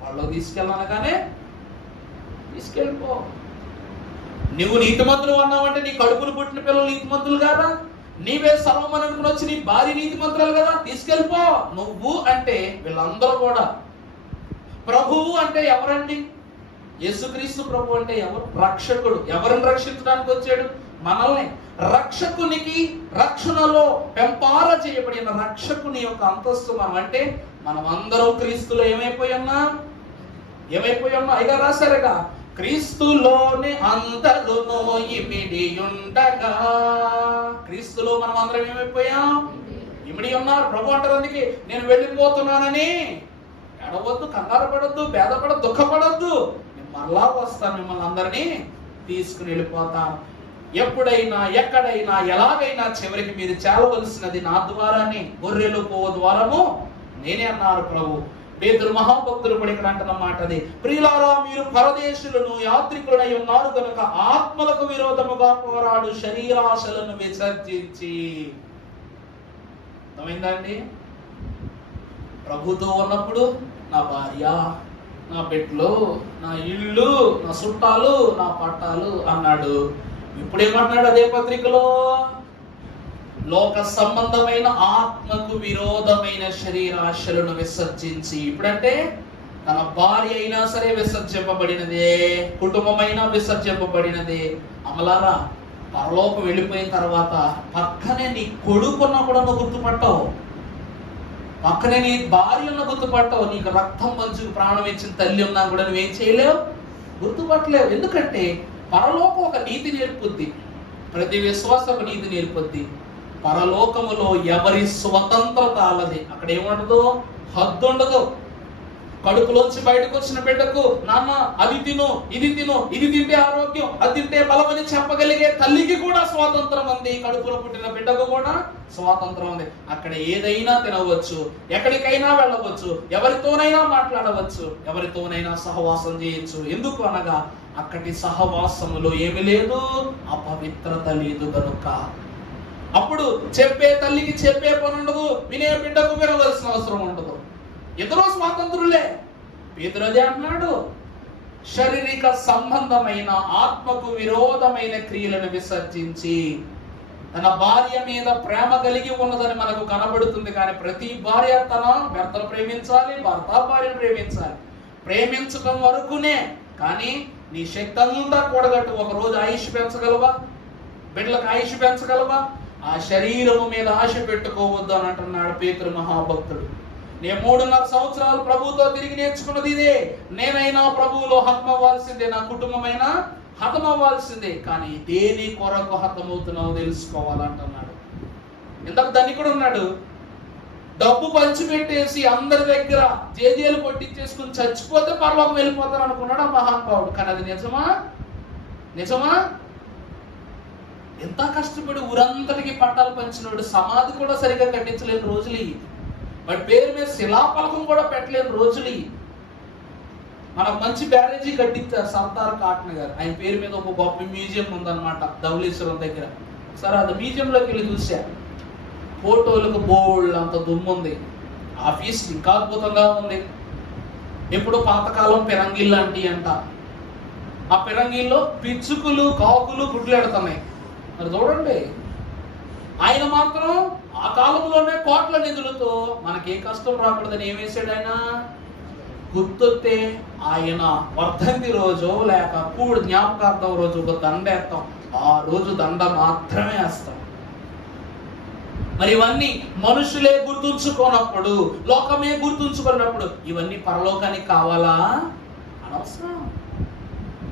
వాళ్ళు తీసుకెళ్ళనగానే తీసుకెళ్ళిపో. నువ్వు నీతిమంతులు అన్నావంటే నీ కడుపును పుట్టిన పిల్లలు నీతిమంతులు కాదా? నీవే సర్వమని అనుకుని వచ్చి నీ భార్య నీతిమంతురాలు కదా, తీసుకెళ్ళిపో. నువ్వు అంటే వీళ్ళందరూ కూడా. ప్రభువు అంటే ఎవరండి? యేసుక్రీస్తు ప్రభు అంటే ఎవరు? రక్షకుడు. ఎవరిని రక్షించడానికి వచ్చాడు? మనల్ని. రక్షకునికి రక్షణలో పెంపార చేయబడిన రక్షకుని యొక్క అంతస్తు మనం. అంటే మనం అందరం క్రీస్తులో ఏమైపోయి ఉన్నాం? అయ్యగా రాశారుగా, క్రీస్తులోని అందరును ఇమిడి ఉండగా. క్రీస్తులో మనం అందరం ఏమైపోయాం? ఇమిడి ఉన్నారు. ప్రభు అంటారు అందుకే, నేను వెళ్ళిపోతున్నానని ఎడవద్దు, కంగారు పడద్దు, భేదపడద్దు, దుఃఖపడద్దు, నేను మరలా వస్తాను, మిమ్మల్ని అందరినీ తీసుకుని వెళ్ళిపోతాను. ఎప్పుడైనా ఎక్కడైనా ఎలాగైనా చివరికి మీరు చేరవలసినది నా ద్వారానే, గొర్రెలు పోవ ద్వారము నేనే అన్నారు ప్రభు. పేతురు మహాభక్తులు కూడా ఇక్కడ అంటున్న మాట అది. ప్రియులారా, మీరు పరదేశులను యాత్రికులనై ఉన్నారు కనుక ఆత్మలకు విరోధముగా పోరాడు శరీరాశలను విసర్జించి. అర్థమైందండి? ప్రభుతో ఉన్నప్పుడు నా భార్య, నా బిడ్డలు, నా ఇల్లు, నా చుట్టాలు, నా పట్టాలు అన్నాడు. ఇప్పుడేమన్నాడు అదే పత్రికలో? లోక సంబంధమైన ఆత్మకు విరోధమైన శరీరాశలను విసర్జించి. ఇప్పుడంటే తన భార్య అయినా సరే విసర్జింపబడినదే, కుటుంబమైనా విసర్జింపబడినదే. అమలారా, పరలోకం వెళ్ళిపోయిన తర్వాత పక్కనే నీ కొడుకున్నా కూడా నువ్వు గుర్తుపట్టావు, పక్కనే నీ భార్యను గుర్తుపట్టావు, నీకు రక్తం పంచుకు ప్రాణం ఇచ్చిన తల్లి ఉన్నా కూడా నువ్వేం చేయలేవు, గుర్తుపట్టలేవు. ఎందుకంటే పరలోకం ఒక నీతి నేర్పుద్ది, ప్రతి విశ్వాసం ఒక నీతి నేర్పుద్ది. పరలోకములో ఎవరి స్వతంత్రత అలది. అక్కడ ఏముండదు? హద్దు ఉండదు. కడుపులోంచి బయటకు వచ్చిన బిడ్డకు నాన్న అది తిను, ఇది తిను, ఇది తింటే ఆరోగ్యం, అది తింటే బలమని చెప్పగలిగే తల్లికి కూడా స్వాతంత్రం ఉంది. కడుపులో పుట్టిన బిడ్డకు కూడా స్వాతంత్రం ఉంది. అక్కడ ఏదైనా తినవచ్చు, ఎక్కడికైనా వెళ్ళవచ్చు, ఎవరితోనైనా మాట్లాడవచ్చు, ఎవరితోనైనా సహవాసం చేయొచ్చు. ఎందుకు అనగా అక్కడి సహవాసములో ఏమి లేదు? అపవిత్రత లేదు గనుక. అప్పుడు చెప్పే తల్లికి చెప్పే పని ఉండదు, వినే బిడ్డకు వినవలసిన అవసరం ఉండదు. ఇద్దరు స్వాతంత్రులే. పేతురు అదే అన్నాడు, శారీరక సంబంధమైన ఆత్మకు విరోధమైన క్రియలను విసర్జించి. తన భార్య మీద ప్రేమ కలిగి ఉన్నదని మనకు కనబడుతుంది, కానీ ప్రతి భార్య తన భర్తను ప్రేమించాలి, భర్త భార్యను ప్రేమించాలి. ప్రేమించడం వరకునే, కానీ నీ శక్తి అంతా కూడగట్టు ఒక రోజు ఆయుష్ పెంచగలవా? బిడ్డలకు ఆయుష్ పెంచగలవా? ఆ శరీరము మీద ఆశ పెట్టుకోవద్దు అని అంటున్నాడు పేతురు మహాభక్తుడు. నేను 3.5 సంవత్సరాలు ప్రభువుతో తిరిగి నేర్చుకున్నది ఇదే. నేనైనా ప్రభువులో హతమవ్వాల్సిందే, నా కుటుంబమైనా హతమవ్వాల్సిందే. కానీ దేని కొరకు హతమవుతున్నావు తెలుసుకోవాలంటున్నాడు. ఇంతకు ధనికుడు ఉన్నాడు, డబ్బు పంచిపెట్టేసి అందరి దగ్గర జేజేలు కొట్టించేసుకుని చచ్చిపోతే పరలోకం వెళ్ళిపోతాను అనుకున్నాడు ఆ మహానుభావుడు. కానీ అది నిజమా? నిజమా? ఎంత కష్టపడి ఊరంతటికి పట్టాలు పంచినోడు సమాధి కూడా సరిగా కట్టించలేని రోజులు, వాడి పేరు మీద శిలాపలకం కూడా పెట్టలేని రోజులు. మనకు మంచి బ్యారేజీ కట్టించారు సర్దార్ కాటన్ గారు. ఆయన పేరు మీద ఒక గొప్ప మ్యూజియం ఉందన్నమాట ధవళేశ్వరం దగ్గర. సరే, అది మ్యూజియంలోకి వెళ్ళి చూసా. ఫోటోలకు బోల్డ్ అంత దుమ్ము ఉంది. ఆఫీస్ ఇంకా అద్భుతంగా ఉంది. ఎప్పుడు పాతకాలం పిరంగిల్ లాంటి అంట. ఆ పిరంగిల్లో పిచ్చుకులు, కాకులు గుడ్లు ఎడుతున్నాయి. మరి చూడండి, ఆయన మాత్రం ఆ కాలంలోనే కోట్ల నిధులతో మనకే కష్టం రాకూడదని ఏమేసాడు ఆయన? గుర్తొస్తే ఆయన వర్ధంతి రోజు లేక కూడు జ్ఞాపకార్థం రోజు ఒక దండ వేస్తాం. ఆ రోజు దండ మాత్రమే వేస్తాం. మరి ఇవన్నీ మనుషులే గుర్తుంచుకోనప్పుడు, లోకమే గుర్తుంచుకున్నప్పుడు ఇవన్నీ పరలోకానికి కావాలా? అనవసరం.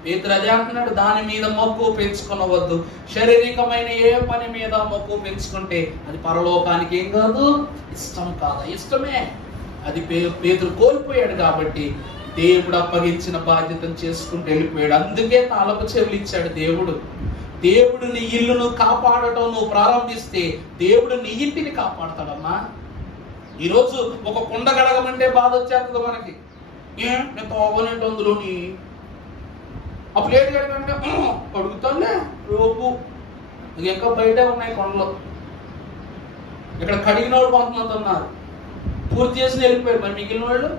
పేతురు అదే అంటున్నాడు, దాని మీద మక్కువ పెంచుకునవద్దు. శారీరకమైన ఏ పని మీద మక్కువ పెంచుకుంటే అది పరలోకానికి ఏం కాదు, ఇష్టం కాదా? ఇష్టమే. అది పేతురు కోల్పోయాడు కాబట్టి దేవుడు అప్పగించిన బాధ్యతను చేసుకుంటూ వెళ్ళిపోయాడు. అందుకే తాళపు చెవులు ఇచ్చాడు దేవుడు. దేవుడు నీ ఇల్లును కాపాడటం నువ్వు ప్రారంభిస్తే దేవుడు నీ ఇంటిని కాపాడతాడమ్మా. ఈరోజు ఒక కుండ గడగమంటే బాధ వచ్చేస్తుంది మనకి. నేను తోగనేటి అందులోని ఆ ప్లేట్ కడగంటే అడుగుతానులే రోపు. ఇంకా బయటే ఉన్నాయి కొండలు. ఇక్కడ కడిగిన వాళ్ళు కొంతమంది ఉన్నారు, పూర్తి చేసి వెళ్ళిపోయారు. మరి మిగిలిన వాళ్ళు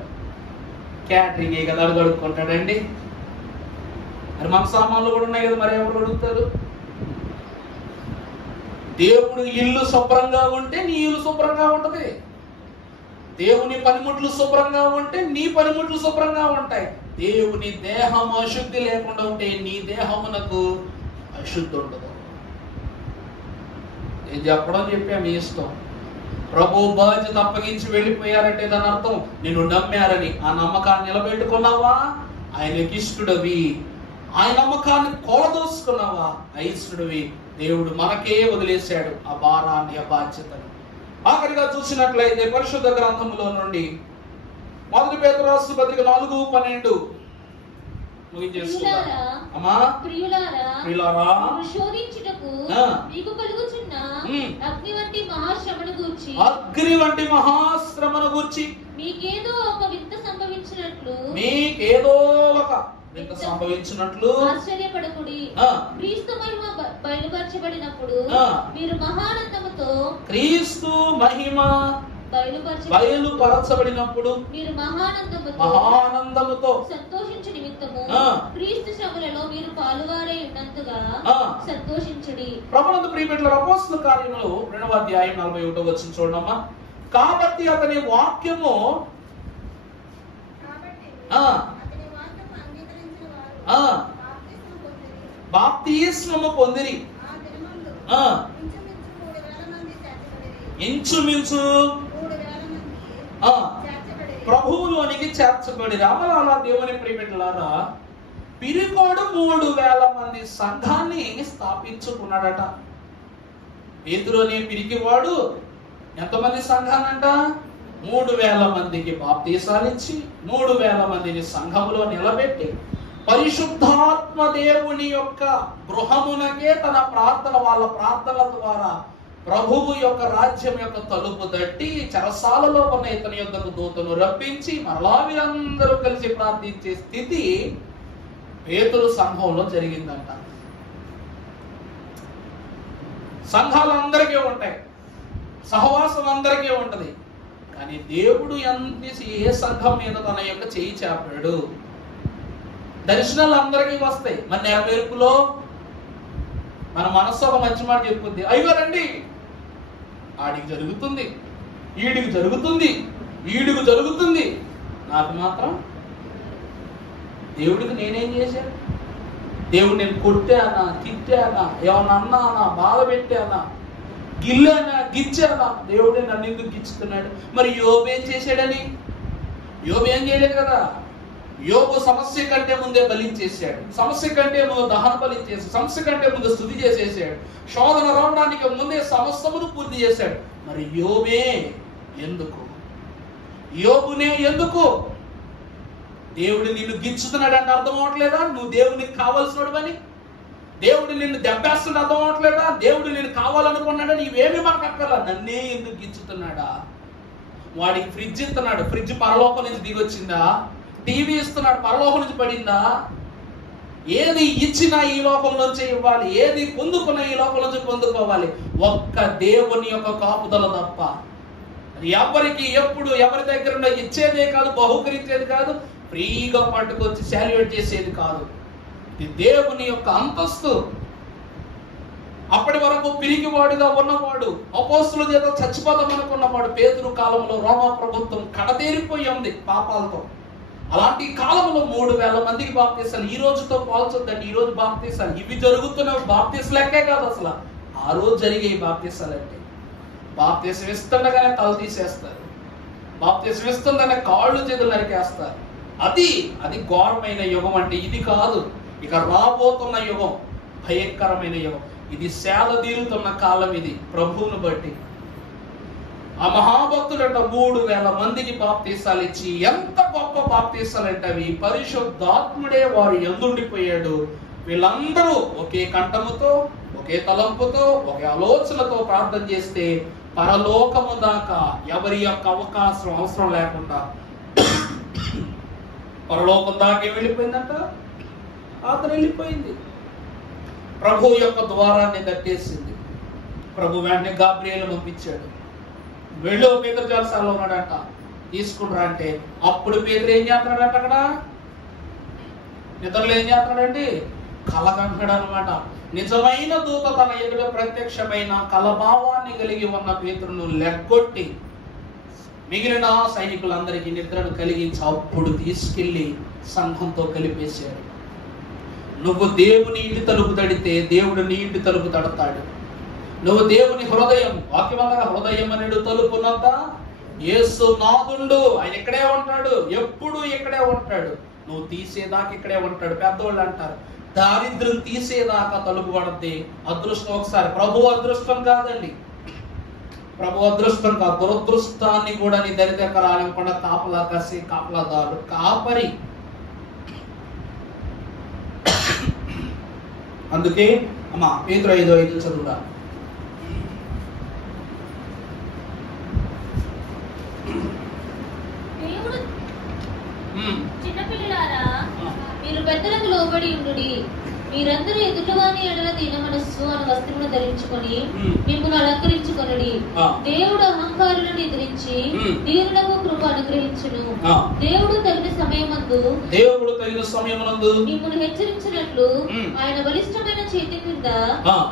క్యాటరింగ్ కదా అడుగుకుంటాడండి. మరి మన సామాన్లు కూడా ఉన్నాయి కదా, మరి ఎవరు అడుగుతారు? దేవుడు ఇల్లు శుభ్రంగా ఉంటే నీ ఇల్లు శుభ్రంగా ఉంటది. దేవుని పనిముట్లు శుభ్రంగా ఉంటే నీ పనిముట్లు శుభ్రంగా ఉంటాయి. దేవుని దేహం అశుద్ధి లేకుండా ఉంటే నీ దేహమునకు అశుద్ధి ఉండదు. నేను చెప్పడం చెప్పా, మీ ఇష్టం. ప్రభు బాధ్యత అప్పగించి వెళ్ళిపోయారంటే దాని అర్థం నిన్ను నమ్మారని. ఆ నమ్మకాన్ని నిలబెట్టుకున్నావా? ఆయనకి ఇష్టడవి. ఆయన నమ్మకాన్ని కోలదోసుకున్నావా? అయిష్టుడివి. దేవుడు మనకే వదిలేశాడు ఆ భారాన్ని, ఆ బాధ్యతను. ఆఖరిగా చూసినట్లయితే పరిశుద్ధ గ్రంథములో నుండి 1 పేతురు రాసిన పత్రిక 4:12 ముగించేసుకుందాం. అమ్మా ప్రియులారా, శోధించుటకు మీకు కలుగుచున్న అగ్ని వంటి మహాశ్రమను గూర్చి మీకేదో ఒక వింత సంభవించినట్లు ఆశ్చర్యపడకుడి. క్రీస్తు మహిమ బయలుపరచబడినప్పుడు మీరు బయలుపరచబడినప్పుడు మీరు మహానందముతో సంతోషించు నిమిత్తము క్రీస్తు శ్రమలలో మీరు పాలువారై ఉన్నంతగా సంతోషించుడి. ప్రభునందు ప్రియమైన అపోస్తలుల కార్యములు 2వ అధ్యాయం 41వ వచనం చూడమ్మా. కాబట్టి అతని వాక్యము బాప్తిస్మము పొందిరి. ఇంచుమించు ప్రభువులోనికి చేర్చబడి. రామలాలా దేవుని ప్రియమిట్లారా, పిరికోడు 3,000 మంది సంఘాన్ని స్థాపించుకున్నాడట. పేతురు అనే పిరికివాడు ఎంతమంది సంఘానంట? 3,000 మందికి బాప్తీసాలిచ్చి 3,000 మందిని సంఘములో నిలబెట్టి పరిశుద్ధాత్మ దేవుని యొక్క గృహమునకే తన ప్రార్థన, వాళ్ళ ప్రార్థనల ద్వారా ప్రభువు యొక్క రాజ్యం యొక్క తలుపు తట్టి చెరసాలలో ఉన్న ఇతని యొద్దకు దూతను రప్పించి మరలా వీరందరూ కలిసి ప్రార్థించే స్థితి పేతురు సంఘంలో జరిగిందంట. సంఘాలు అందరికీ ఉంటాయి, సహవాసం అందరికీ ఉంటది. కానీ దేవుడు ఏ సంఘం మీద తన యొక్క చేయి చాపాడు? దర్శనాలు అందరికీ వస్తాయి. మన నెరవేర్పులో మన మనస్సు ఒక మంచి మాట చెప్పుకుంది, అయ్యో రండి, ఆడికి జరుగుతుంది, ఈడికి జరుగుతుంది, ఈడికి జరుగుతుంది, నాకు మాత్రం దేవుడికి నేనేం చేశాను? దేవుడు నేను కొట్టానా, తిట్టానా, ఏమన్నా అన్నానా, బాధ పెట్టానా, గిల్లానా, గిచ్చానా? దేవుడే నన్ను ఎందుకు గిచ్చుతున్నాడు? మరి యోబు ఏం చేశాడని? యోబు ఏం చేయలేదు కదా. యోబు సమస్య కంటే ముందే బలించేసాడు, సమస్య కంటే ముందు దహన బలించేసి, సమస్య కంటే ముందు స్తుతి చేసేసాడు, శోధన రావడానికి ముందే సమస్తమును పూర్తి చేశాడు. మరి యోబే ఎందుకు? యోబునే ఎందుకు? దేవుడు నిన్ను గిచ్చుతున్నాడు అంటే అర్థం అవట్లేదా? నువ్వు దేవునికి కావాల్సినోడువని. దేవుడు నిన్ను దెబ్బేస్తున్నాడు అర్థం అవట్లేదా? దేవుడు నిన్ను కావాలనుకున్నాడా? నీవేమీ మాకు అక్కర్లా, నన్నే ఎందుకు గిచ్చుతున్నాడా? వాడికి ఫ్రిడ్జ్ ఇస్తున్నాడు, ఫ్రిడ్జ్ పరలోకం నుంచి దిగొచ్చిందా? టీవీ ఇస్తున్నాడు, పరలోకం నుంచి పడిందా? ఏది ఇచ్చినా ఈ లోకం నుంచి ఇవ్వాలి, ఏది పొందుకున్నా ఈ లోకం నుంచి పొందుకోవాలి. ఒక్క దేవుని యొక్క కాపుదల తప్ప ఎవరికి ఎప్పుడు ఎవరి దగ్గర ఇచ్చేదే కాదు, బహుకరించేది కాదు, ఫ్రీగా పట్టుకొచ్చి శాల్యుయేట్ చేసేది కాదు. ఇది దేవుని యొక్క అంతస్తు. అప్పటి వరకు పిరిగివాడుగా ఉన్నవాడు, అపోస్తుల చేత చచ్చిపోతాం అనుకున్నవాడు, పేతురు కాలంలో రోమా ప్రభుత్వం కడతేరిపోయి ఉంది పాపాలతో. అలాంటి కాలంలో 3000 మందికి బాప్తీసాలు. ఈ రోజుతో పోల్చొద్దండి. ఈ రోజు బాప్తీసాలు ఇవి జరుగుతున్న బాప్తీసాలకే కాదు, అసలు ఆ రోజు జరిగే బాప్తీసాలు అంటే బాప్తీసం ఇస్తుండగానే తల తీసేస్తారు, బాప్తీసం ఇస్తుండగానే కాళ్ళు చేతులు నరికేస్తారు. అది ఘోరమైన యుగం. అంటే ఇది కాదు, ఇక రాబోతున్న యుగం భయంకరమైన యుగం. ఇది సేద తీరుతున్న కాలం. ఇది ప్రభువును బట్టి ఆ మహాభక్తులంట 3000 మందికి బాప్తీసాలు ఇచ్చి, ఎంత గొప్ప బాప్తీసాలు అంటే అవి పరిశుద్ధాత్ముడే వారు యందుండిపోయాడు. వీళ్ళందరూ ఒకే కంఠముతో, ఒకే తలంపుతో, ఒకే ఆలోచనతో ప్రార్థన చేస్తే పరలోకము దాకా ఎవరి యొక్క అవసరం లేకుండా పరలోకం దాకా వెళ్ళిపోయిందంట. అతను వెళ్ళిపోయింది. ప్రభు యొక్క ద్వారాన్ని కట్టేసింది. ప్రభు వెంటనే గాబ్రియేలు పంపించాడు. వెళ్ళు, పేతురు జలసాలలో ఉన్నాడంట, తీసుకుంటారా అంటే అప్పుడు పేతురు ఏం చేస్తున్నాడంట? అక్కడ నిద్రలో ఏం చేస్తున్నాడండి? కలగంటాడు అనమాట. నిజమైన దూత తన ఎదుట ప్రత్యక్షమైన కలభావాన్ని కలిగి ఉన్న పేతురును లెగ్గొట్టి మిగిలిన సైనికులందరికీ నిద్రను కలిగించి అప్పుడు తీసుకెళ్లి సంఘంతో కలిపేశాడు. నువ్వు దేవుని ఇంటి తలుపు తడితే దేవుడు నీ ఇంటి తలుపు తడతాడు. నువ్వు దేవుని హృదయం, వాక్యమంగా హృదయం అనేడు తలుపునంత యేసు నాదుండు. ఆయన ఇక్కడే ఉంటాడు, ఎప్పుడు ఇక్కడే ఉంటాడు. నువ్వు తీసేదాకా ఇక్కడే ఉంటాడు. పెద్దవాళ్ళు అంటారు దారిద్ర్యం తీసేదాకా తలుపు పడద్ది. అదృష్టం ఒకసారి. ప్రభు అదృష్టం కాదండి, ప్రభు అదృష్టం కాదు, దురదృష్టాన్ని కూడా నీ దగ్గర రానివ్వకుండా కాపలా కాసి కాపలాదారుడు, కాపరి. అందుకే అమ్మా పేతురు 5:5 చదువురా. చిన్నపిల్లలారా, మీరు పెద్దలకు లోబడి ఉండుడి. మీరందరూ ఎదుటివాని ఎడల దీన మనస్సు అను వస్త్రమును ధరించుకొని మిమ్మల్ని అలంకరించుకొనుడి. దేవుడు అహంకారులను ఎదిరించి దీనులకు కృప అనుగ్రహించును. దేవుడు తగిన సమయమందు మిమ్మల్ని హెచ్చరించినట్లు ఆయన బలిష్టమైన చేతి కింద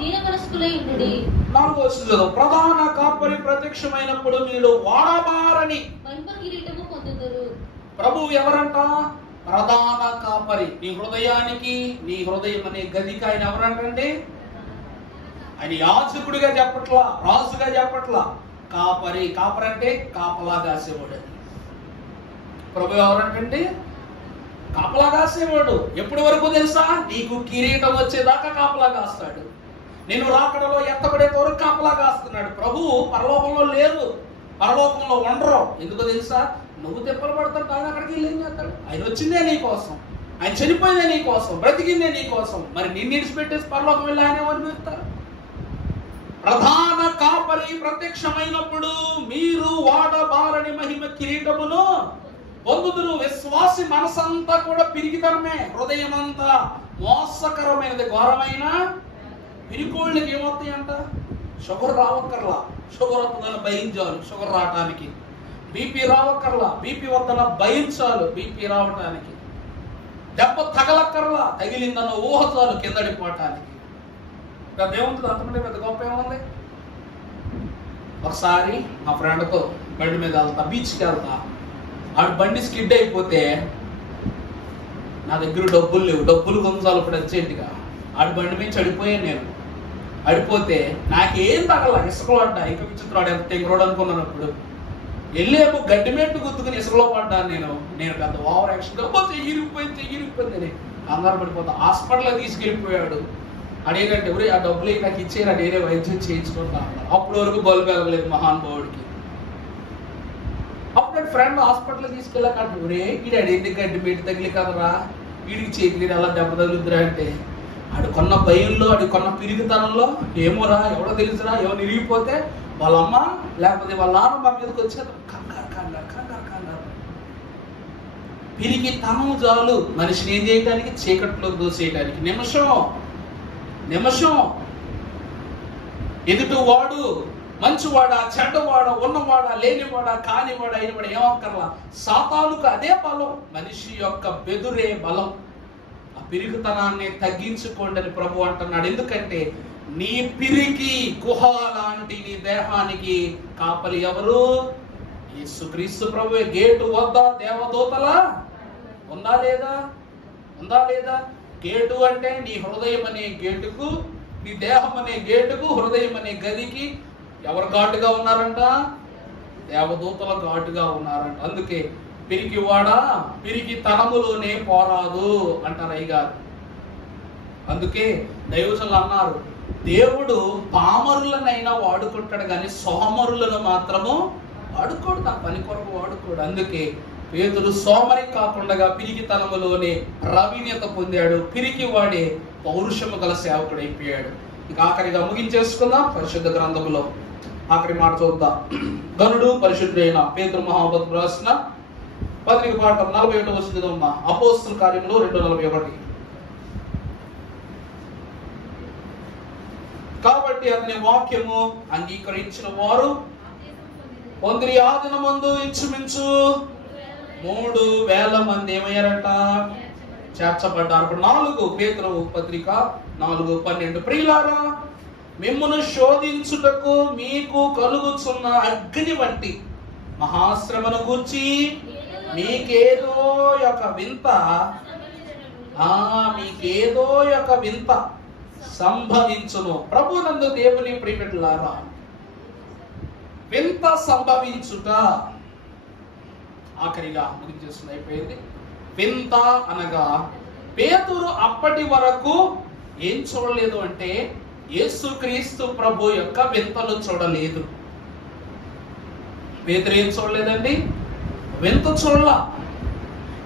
దీన మనస్కులై ఉండుడి. 4వ వచనం, ప్రధాన కాపరి ప్రత్యక్షమైనప్పుడు మీరు వాడబారని మహిమ కిరీటము పొందుదురు. ప్రభువు ఎవరంట? ప్రధాన కాపరి. నీ హృదయానికి, నీ హృదయం అనే గదికి ఆయన ఎవరంటండి? ఆయన యాజకుడిగా చెప్పట్లా, రాజుగా చెప్పట్లా, కాపరి. కాపరి అంటే కాపలా కాసేవాడు. ప్రభు ఎవరంటండి? కాపలా కాసేవాడు. ఎప్పటి వరకు తెలుసా? నీకు కిరీటం వచ్చేదాకా కాపలా కాస్తాడు. నేను రాకడలో ఎత్తబడే వరకు కాపలా కాస్తున్నాడు. ప్రభు పరలోకంలో లేరు, పరలోకంలో ఉండరు. ఎందుకో తెలుసా? నువ్వు తిప్పలు పడతాడు, ఆయన అక్కడికి వెళ్ళి ఏం చేస్తాడు? ఆయన వచ్చిందే నీ కోసం, ఆయన చనిపోయిందే నీ కోసం, బ్రతికిందే నీ కోసం. మరి నిన్ను విడిచిపెట్టేసి పరలోకం వెళ్ళి ఆయన ఏమనిపిస్తారు? ప్రధాన కాపరి ప్రత్యక్షమైనప్పుడు మీరు వాడబారని మహిమ కిరీటమును పొందుదురు. విశ్వాసి మనసంతా కూడా పిరికితనమే, హృదయం అంతా మోసకరమైనది, ఘోరమైన పిరికోళ్ళకి ఏమవుతాయంట? షుగర్ రావక్కర్లా, షుగర్ వస్తుందని భయించాలి షుగర్ రావటానికి. బీపీ రావక్కర్లా, బీపీ వద్దన భయించాలి బీపీ రావటానికి. దెబ్బ తగలక్కర్లా, తగిలిందన్న ఊహ చాలు కిందడిపోవటానికి. పెద్ద ఏముంటుంది? అంతమంది పెద్ద గొప్ప ఏముంది? ఒకసారి మా ఫ్రెండ్తో బండి మీద వెళ్తా, బీచ్కి వెళ్తా. ఆడు బండి స్కిడ్ అయిపోతే నా దగ్గర డబ్బులు లేవు, డబ్బులు కొంచాలి ఇప్పుడు అర్జెంటుగా. ఆడి బండి మీద చడిపోయాను నేను. అడిపోతే నాకేం తగల, ఇసుకలో పడ్డా. ఇంకా విచిత్రాడు ఎంత తెంగరోడు అనుకున్నాను. అప్పుడు వెళ్ళేమో గడ్డి మెట్టు గుర్తుకుని ఇసుకలో పడ్డాను నేను. పెద్ద ఓవర్ యాక్షన్ చెయ్యిరిపోయింది కంగారు పడిపోతా. హాస్పిటల్లో తీసుకెళ్ళిపోయాడు. అదేంటంటే ఎవరు ఆ డబ్బులు నాకు ఇచ్చేరా, నేనే వైద్యం చేయించుకుంటా అన్నారు. అప్పటి వరకు బల్బు వెళ్ళలేదు మహానుభావుడికి. అప్పుడు ఫ్రెండ్ హాస్పిటల్ తీసుకెళ్ళాక ఒరే ఈడు అడేంటి గడ్డి మెట్టు తగిలి కదరా, వీడికి చేతికి అలా దెబ్బ తగులుద్దురా అంటే, ఆడు కొన్న భయంలో, ఆడు కొన్న పిరిగితనంలో ఏమోరా ఎవడో తెలుసురా, ఎవరు ఇరిగిపోతే వాళ్ళ అమ్మ లేకపోతే వాళ్ళ నాన్న మా మీదకి వచ్చేది. కంగారు పిరిగి తనం చాలు మనిషిని ఏం చేయడానికి, చీకట్లో దూసేయడానికి. నిమిషం ఎదుటి వాడు మంచివాడా చెడ్డవాడా, ఉన్నవాడా లేనివాడా కానివాడా అయినవాడా ఏమక్కర్లా, సాతానుకు అదే బలం. మనిషి యొక్క బెదురే బలం. ఆ పిరిగితనాన్ని తగ్గించుకోండి అని ప్రభు అంటున్నాడు. ఎందుకంటే నీ పిరికి గుహ లాంటి నీ దేహానికి కాపలి ఎవరు? యేసుక్రీస్తు ప్రభువే. గేటు వద్ద దేవదూతల ఉందా లేదా? గేటు అంటే నీ హృదయం అనే గేటుకు, నీ దేహం అనే గేటుకు, హృదయం అనే గదికి ఎవరు ఘాటుగా ఉన్నారంట? దేవదూతల ఘాటుగా ఉన్నారంట. అందుకే పిరికి తనములోనే పోరాదు అంటారు అయ్యగారు. అందుకే దైవజనులు అన్నారు, దేవుడు పామరులనైనా వాడుకుంటాడు కానీ సోమరులను మాత్రము వాడుకోడు, తన పని కొరకు వాడుకోడు. అందుకే పేతురు సోమరి కాకుండా పిరికితనములోనే ప్రావీణ్యత పొందాడు. పిరికి వాడే పౌరుషము గల సేవకుడైపోయాడు. ఇక ఆఖరిగా ముగించేసుకుందాం. పరిశుద్ధ గ్రంథములో ఆఖరి మాట చూద్దాం. గనుడు పరిశుద్ధుడైన పేతురు మహాపత్రుడు రాసిన పత్రిక పాఠం 41వ వచనంలో ఉన్న అపోస్తల కార్యములు 2:41. కాబట్టి అతని వాక్యము అంగీకరించిన వారు పొందిరి. ఆ దినమందు ఇంచుమించు 3,000 మంది ఏమయ్యారట? చేర్చబడ్డారు. 4 పేతురు పత్రిక 4:12. ప్రియులారా, మిమ్మును శోధించుటకు మీకు కలుగుచున్న అగ్ని వంటి మహాశ్రమను గూర్చి మీకేదో యొక్క వింత సంభవించును. ప్రభునందు దేవుని ప్రియబిడ్డలారా, వింత సంభవించుట. ఆఖరిగా ముగించేస్తుంది, అయిపోయింది. వింత అనగా పేతురు అప్పటి వరకు ఏం చూడలేదు అంటే యేసుక్రీస్తు ప్రభు యొక్క వింతలు చూడలేదు. పేతురు ఏం చూడలేదండి? వింత చూడలా.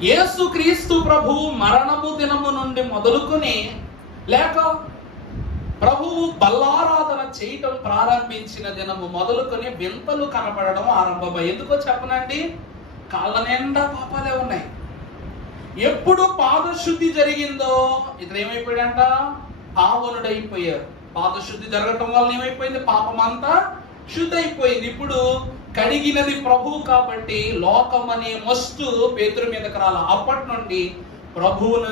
యేసుక్రీస్తు ప్రభు మరణము దినము నుండి మొదలుకొని, లేక ప్రభువు బల్లారాధన చేయటం ప్రారంభించిన దినము మొదలుకొని వింతలు కనపడడం ఆరంభమై. ఎందుకో చెప్పనండి, కాళ్ళ నిండా పాపాలే ఉన్నాయి. ఎప్పుడు పాదశుద్ధి జరిగిందో ఇతను ఏమైపోయాడంట? పావనుడైపోయారు. పాదశుద్ధి జరగటం వల్ల ఏమైపోయింది? పాపం అంతా శుద్ధి అయిపోయింది. ఇప్పుడు కడిగినది ప్రభువు కాబట్టి లోకం అనే మస్తు పేతురు మీదకి రాల. అప్పటి నుండి ప్రభువును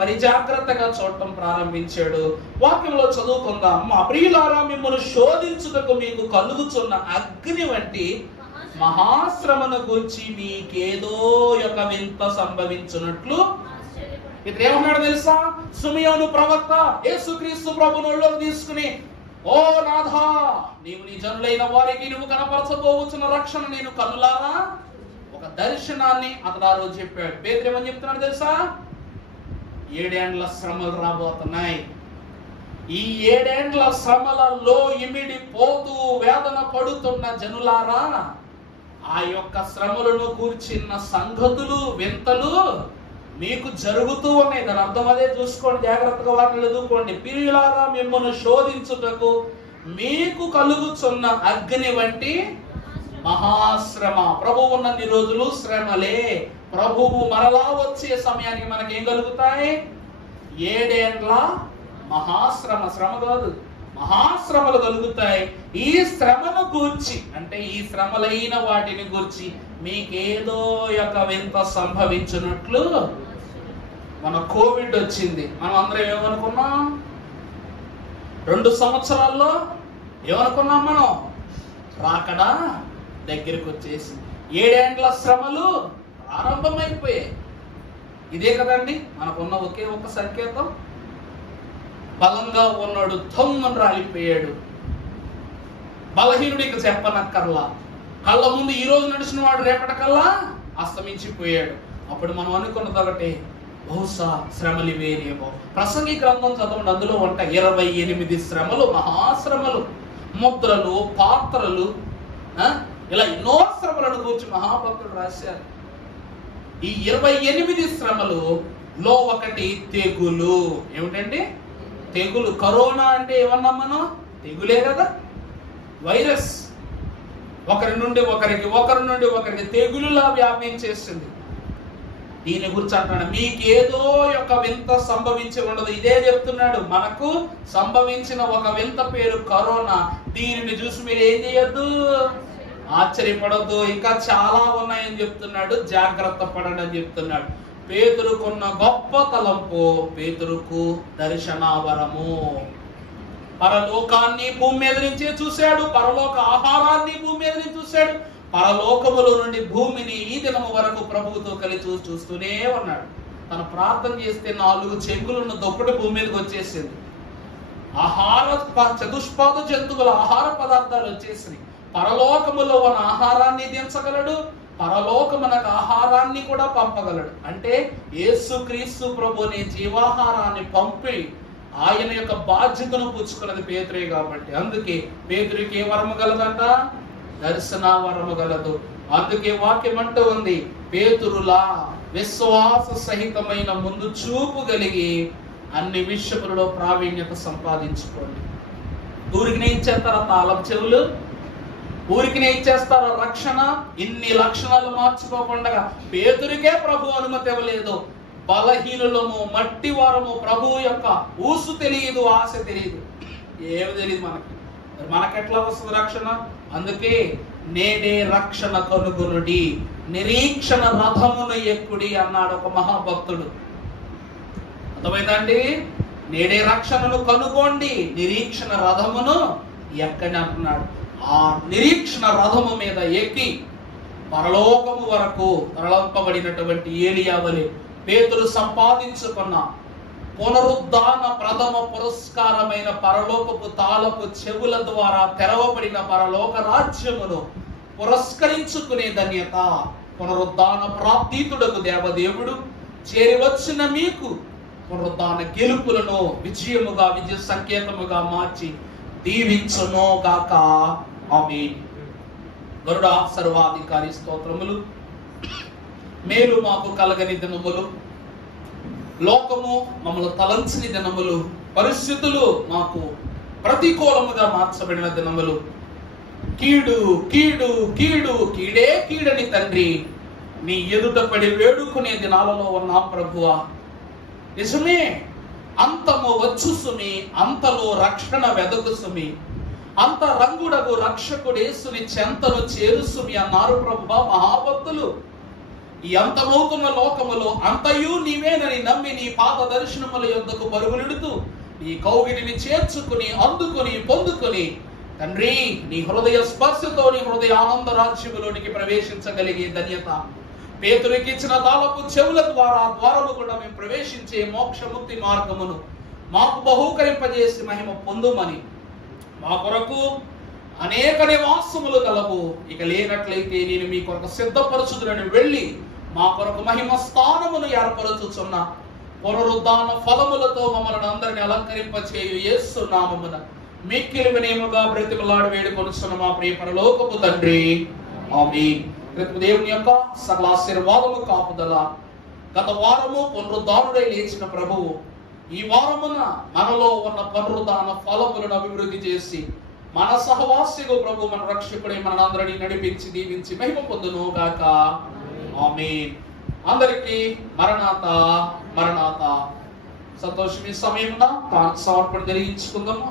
మరి జాగ్రత్తగా చూడటం ప్రారంభించాడు. వాక్యంలో చదువుకుందాం. మా ప్రియులారా, మిమ్మల్ని శోధించుటకు మీకు కలుగుచున్న అగ్ని వంటి మహాశ్రమను గురించి మీకేదో ఒక వింత సంభవించున్నట్లు. ఇతను ఏమన్నాడు తెలుసా? సిమియోను ప్రవక్త యేసుక్రీస్తు ప్రభువును తీసుకుని, ఓ నాథా, నీవు నీ జనులైన వారికి నువ్వు కనపరచబోవచ్చున్న రక్షణ నేను కనులారా ఒక దర్శనాన్ని అతడు ఆ రోజు చెప్పాడు. పేతురు ఏమని చెప్తున్నాడు తెలుసా? 7 ఏండ్ల శ్రమలు రాబోతున్నాయి. ఈ 7 ఏండ్ల శ్రమలలో ఇమిడిపోతూ వేదన పడుతున్న జనులారా, ఆ యొక్క శ్రమలను కూర్చిన సంగతులు వింతలు మీకు జరుగుతూ ఉన్నాయి. దాని అర్థం అదే. చూసుకోండి, జాగ్రత్తగా వాటిని చదువుకోండి. ప్రియులారా, మిమ్మల్ని శోధించుటకు మీకు కలుగుచున్న అగ్ని వంటి మహాశ్రమ. ప్రభువు ఉన్నన్ని రోజులు శ్రమలే. ప్రభువు మరలా వచ్చే సమయానికి మనకేం కలుగుతాయి? 7 ఏండ్ల మహాశ్రమ. శ్రమ కాదు, మహాశ్రమలు కలుగుతాయి. ఈ శ్రమను గూర్చి, అంటే ఈ శ్రమలైన వాటిని గూర్చి మీకేదో ఒక వింత సంభవించినట్లు. మన కోవిడ్ వచ్చింది. మనం అందరం ఏమనుకున్నాం? 2 సంవత్సరాల్లో ఏమనుకున్నాం మనం? రాకడా దగ్గరికి వచ్చేసి 7 ఏండ్ల శ్రమలు ప్రారంభమైపోయాయి. ఇదే కదండి మనకున్న ఒకే ఒక్క సంకేతం. బలంగా ఉన్నాడు థమ్మని రాలిపోయాడు. బలహీనుడికి చెప్పనక్కర్లా. కళ్ళ ముందు ఈ రోజు నడిచిన వాడు రేపటికల్లా అస్తమించిపోయాడు. అప్పుడు మనం అనుకున్నది ఒకటే, బహుశా శ్రమలు ఇవేనేమో. ప్రసంగి గ్రంథం చదవండి, అందులో ఉంటాయి 28 శ్రమలు, మహాశ్రమలు, ముద్రలు, పాత్రలు, ఇలా ఎన్నో శ్రమలను గురించి మహాభక్తులు రాశారు. ఈ 28 శ్రమలలో ఒకటి తెగులు. ఏమిటండి తెగులు? కరోనా అంటే ఏమన్నా మనం? తెగులే కదా, వైరస్. ఒకరి నుండి ఒకరికి తెగులులా వ్యాపించేస్తుంది. దీని గురించి అంటున్నాడు, మీకేదో ఒక వింత సంభవించి ఉండదు. ఇదే చెప్తున్నాడు, మనకు సంభవించిన ఒక వింత పేరు కరోనా. దీనిని చూసి మీరు ఏం చేయొద్దు, ఆశ్చర్యపడద్దు, ఇంకా చాలా ఉన్నాయని చెప్తున్నాడు. జాగ్రత్త పడండి అని చెప్తున్నాడు. పేతురుకున్న గొప్ప తలంపు, పేతురుకు దర్శనావరము. పరలోకాన్ని భూమి మీద నుంచే చూశాడు, పరలోక ఆహారాన్ని భూమి మీద నుంచి చూశాడు. పరలోకములో నుండి భూమిని ఈ దినము వరకు ప్రభువుతో కలిసి చూస్తూనే ఉన్నాడు. తను ప్రార్థన చేస్తే 4 చెంగులున్న దుప్పటి భూమి మీదకి వచ్చేసింది. చతుష్పాద జంతువుల ఆహార పదార్థాలు వచ్చేసినాయి. పరలోకములో ఉన్న ఆహారాన్ని దించగలడు, పరలోకమునకు ఆహారాన్ని కూడా పంపగలడు. అంటే యేసుక్రీస్తు ప్రభుని జీవాహారాన్ని పంపి ఆయన యొక్క బాధ్యతను పుచ్చుకున్నది పేతురే కాబట్టి, అందుకే పేతురికి ఏ వరము గలదంట? దర్శనావరము గలదు. అందుకే వాక్యం అంటూ ఉంది, పేతురులా విశ్వాస సహితమైన ముందు చూపు కలిగి అన్ని విషయములలో ప్రావీణ్యత సంపాదించుకోండి. ఊరికి ఇచ్చేస్తారా తాళం చెవులు? ఊరికి ఇచ్చేస్తారా రక్షణ? ఇన్ని లక్షణాలు మార్చుకోకుండా పేతురికే ప్రభు అనుమతి ఇవ్వలేదు. బలహీనులము, మట్టి వారము, ప్రభువు యొక్క ఊసు తెలియదు, ఆశ తెలియదు, ఏమి తెలియదు మనకి. మనకెట్లా వస్తుంది రక్షణ? అందుకే నేడే రక్షణ కనుగొనుడి, నిరీక్షణ రథమును ఎక్కుడి అన్నాడు ఒక మహాభక్తుడు. అర్థమైందండి? నేడే రక్షణను కనుగొండి, నిరీక్షణ రథమును ఎక్కడి అంటున్నాడు. ఆ నిరీక్షణ రథము మీద ఎక్కి పరలోకము వరకు తరలింపబడినటువంటి ఏలియా వలె పేతురు సంపాదించుకున్న పునరుద్ధాన ప్రథమ పురస్కారమైన పరలోకపు తాళపు చెవుల ద్వారా తెరవబడిన పరలోక రాజ్యమును పురస్కరించుకునే ధన్యత పునరుద్ధాన ప్రాప్తితుడకు దేవదేవుడు చేరి వచ్చిన మీకు పునరుద్ధాన గెలుపులను విజయముగా, విజయ సంకేతముగా మార్చి దీవించును గాక. ఆమేన్. గరుడా సర్వాధికారి స్తోత్రములు. మేలు మాకు కలగని దినములు, లోకము మమ్మల్ని తలంచని దినములు, పరిస్థితులు మాకు ప్రతికూలముగా మార్చబడిన దినములు, కీడు కీడు కీడు కీడే కీడని తండ్రి నీ ఎదుట పడి వేడుకునే దినాలలో ఉన్నాం ప్రభువా. నిజమే, అంతము వచ్చు సుమి, అంతలో రక్షణ వెదకు సుమి, అంత రంగుడగు రక్షకుడేసుని చెంతను చేరుసుమి అన్నారు ప్రభువా మహాభక్తులు. ఈ అంతమవుతున్న లోకములో అంతయు నీవేనని నమ్మి నీ పాద దర్శనముల యొద్దకు పరుగులిడుతూ నీ కౌగిలిని చేర్చుకుని అందుకుని పొందుకుని తండ్రి నీ హృదయ స్పర్శతో నీ హృదయ ఆనంద రాజ్యములోనికి ప్రవేశించగలిగే ధన్యత పేతురికి ఇచ్చిన తాళపు చెవుల ద్వారా ద్వారము కూడా మేము ప్రవేశించే మోక్ష ముక్తి మార్గమును మాకు బహూకరింపజేసి మహిమ పొందుమని, మా కొరకు అనేక నివాసములు కలవు, ఇక లేనట్లయితే నేను మీ కొరకు సిద్ధపరచుదునని వెళ్ళి మా కొరకు మహిమ స్థానమును ఏర్పరచుచున్న పునరుద్ధాన ఫలములతో మమ్మల్ని అందరిని అలంకరింపచేయు యేసు నామమున మిక్కిలి వినయముగా బ్రతిమలాడి వేడుకొనుచున్న మా ప్రియ పరలోకపు తండ్రి. ఆమేన్. దేవుని యొక్క సకల ఆశీర్వాదము కాపుదల గత వారము పునరుద్ధానుడై లేచిన ప్రభువు ఈ వారమున మనలో ఉన్న పునరుద్ధాన ఫలములను అభివృద్ధి చేసి మన సహవాసిగా ప్రభు మన రక్షకుడే మనందరినీ నడిపించి దీవించి మహిమ పొందును గాక. ఆమేన్. అందరికీ మరణాత మరణాత. సంతోషం. ఈ సమయమున సమర్పణ జరిగించుకుందాము.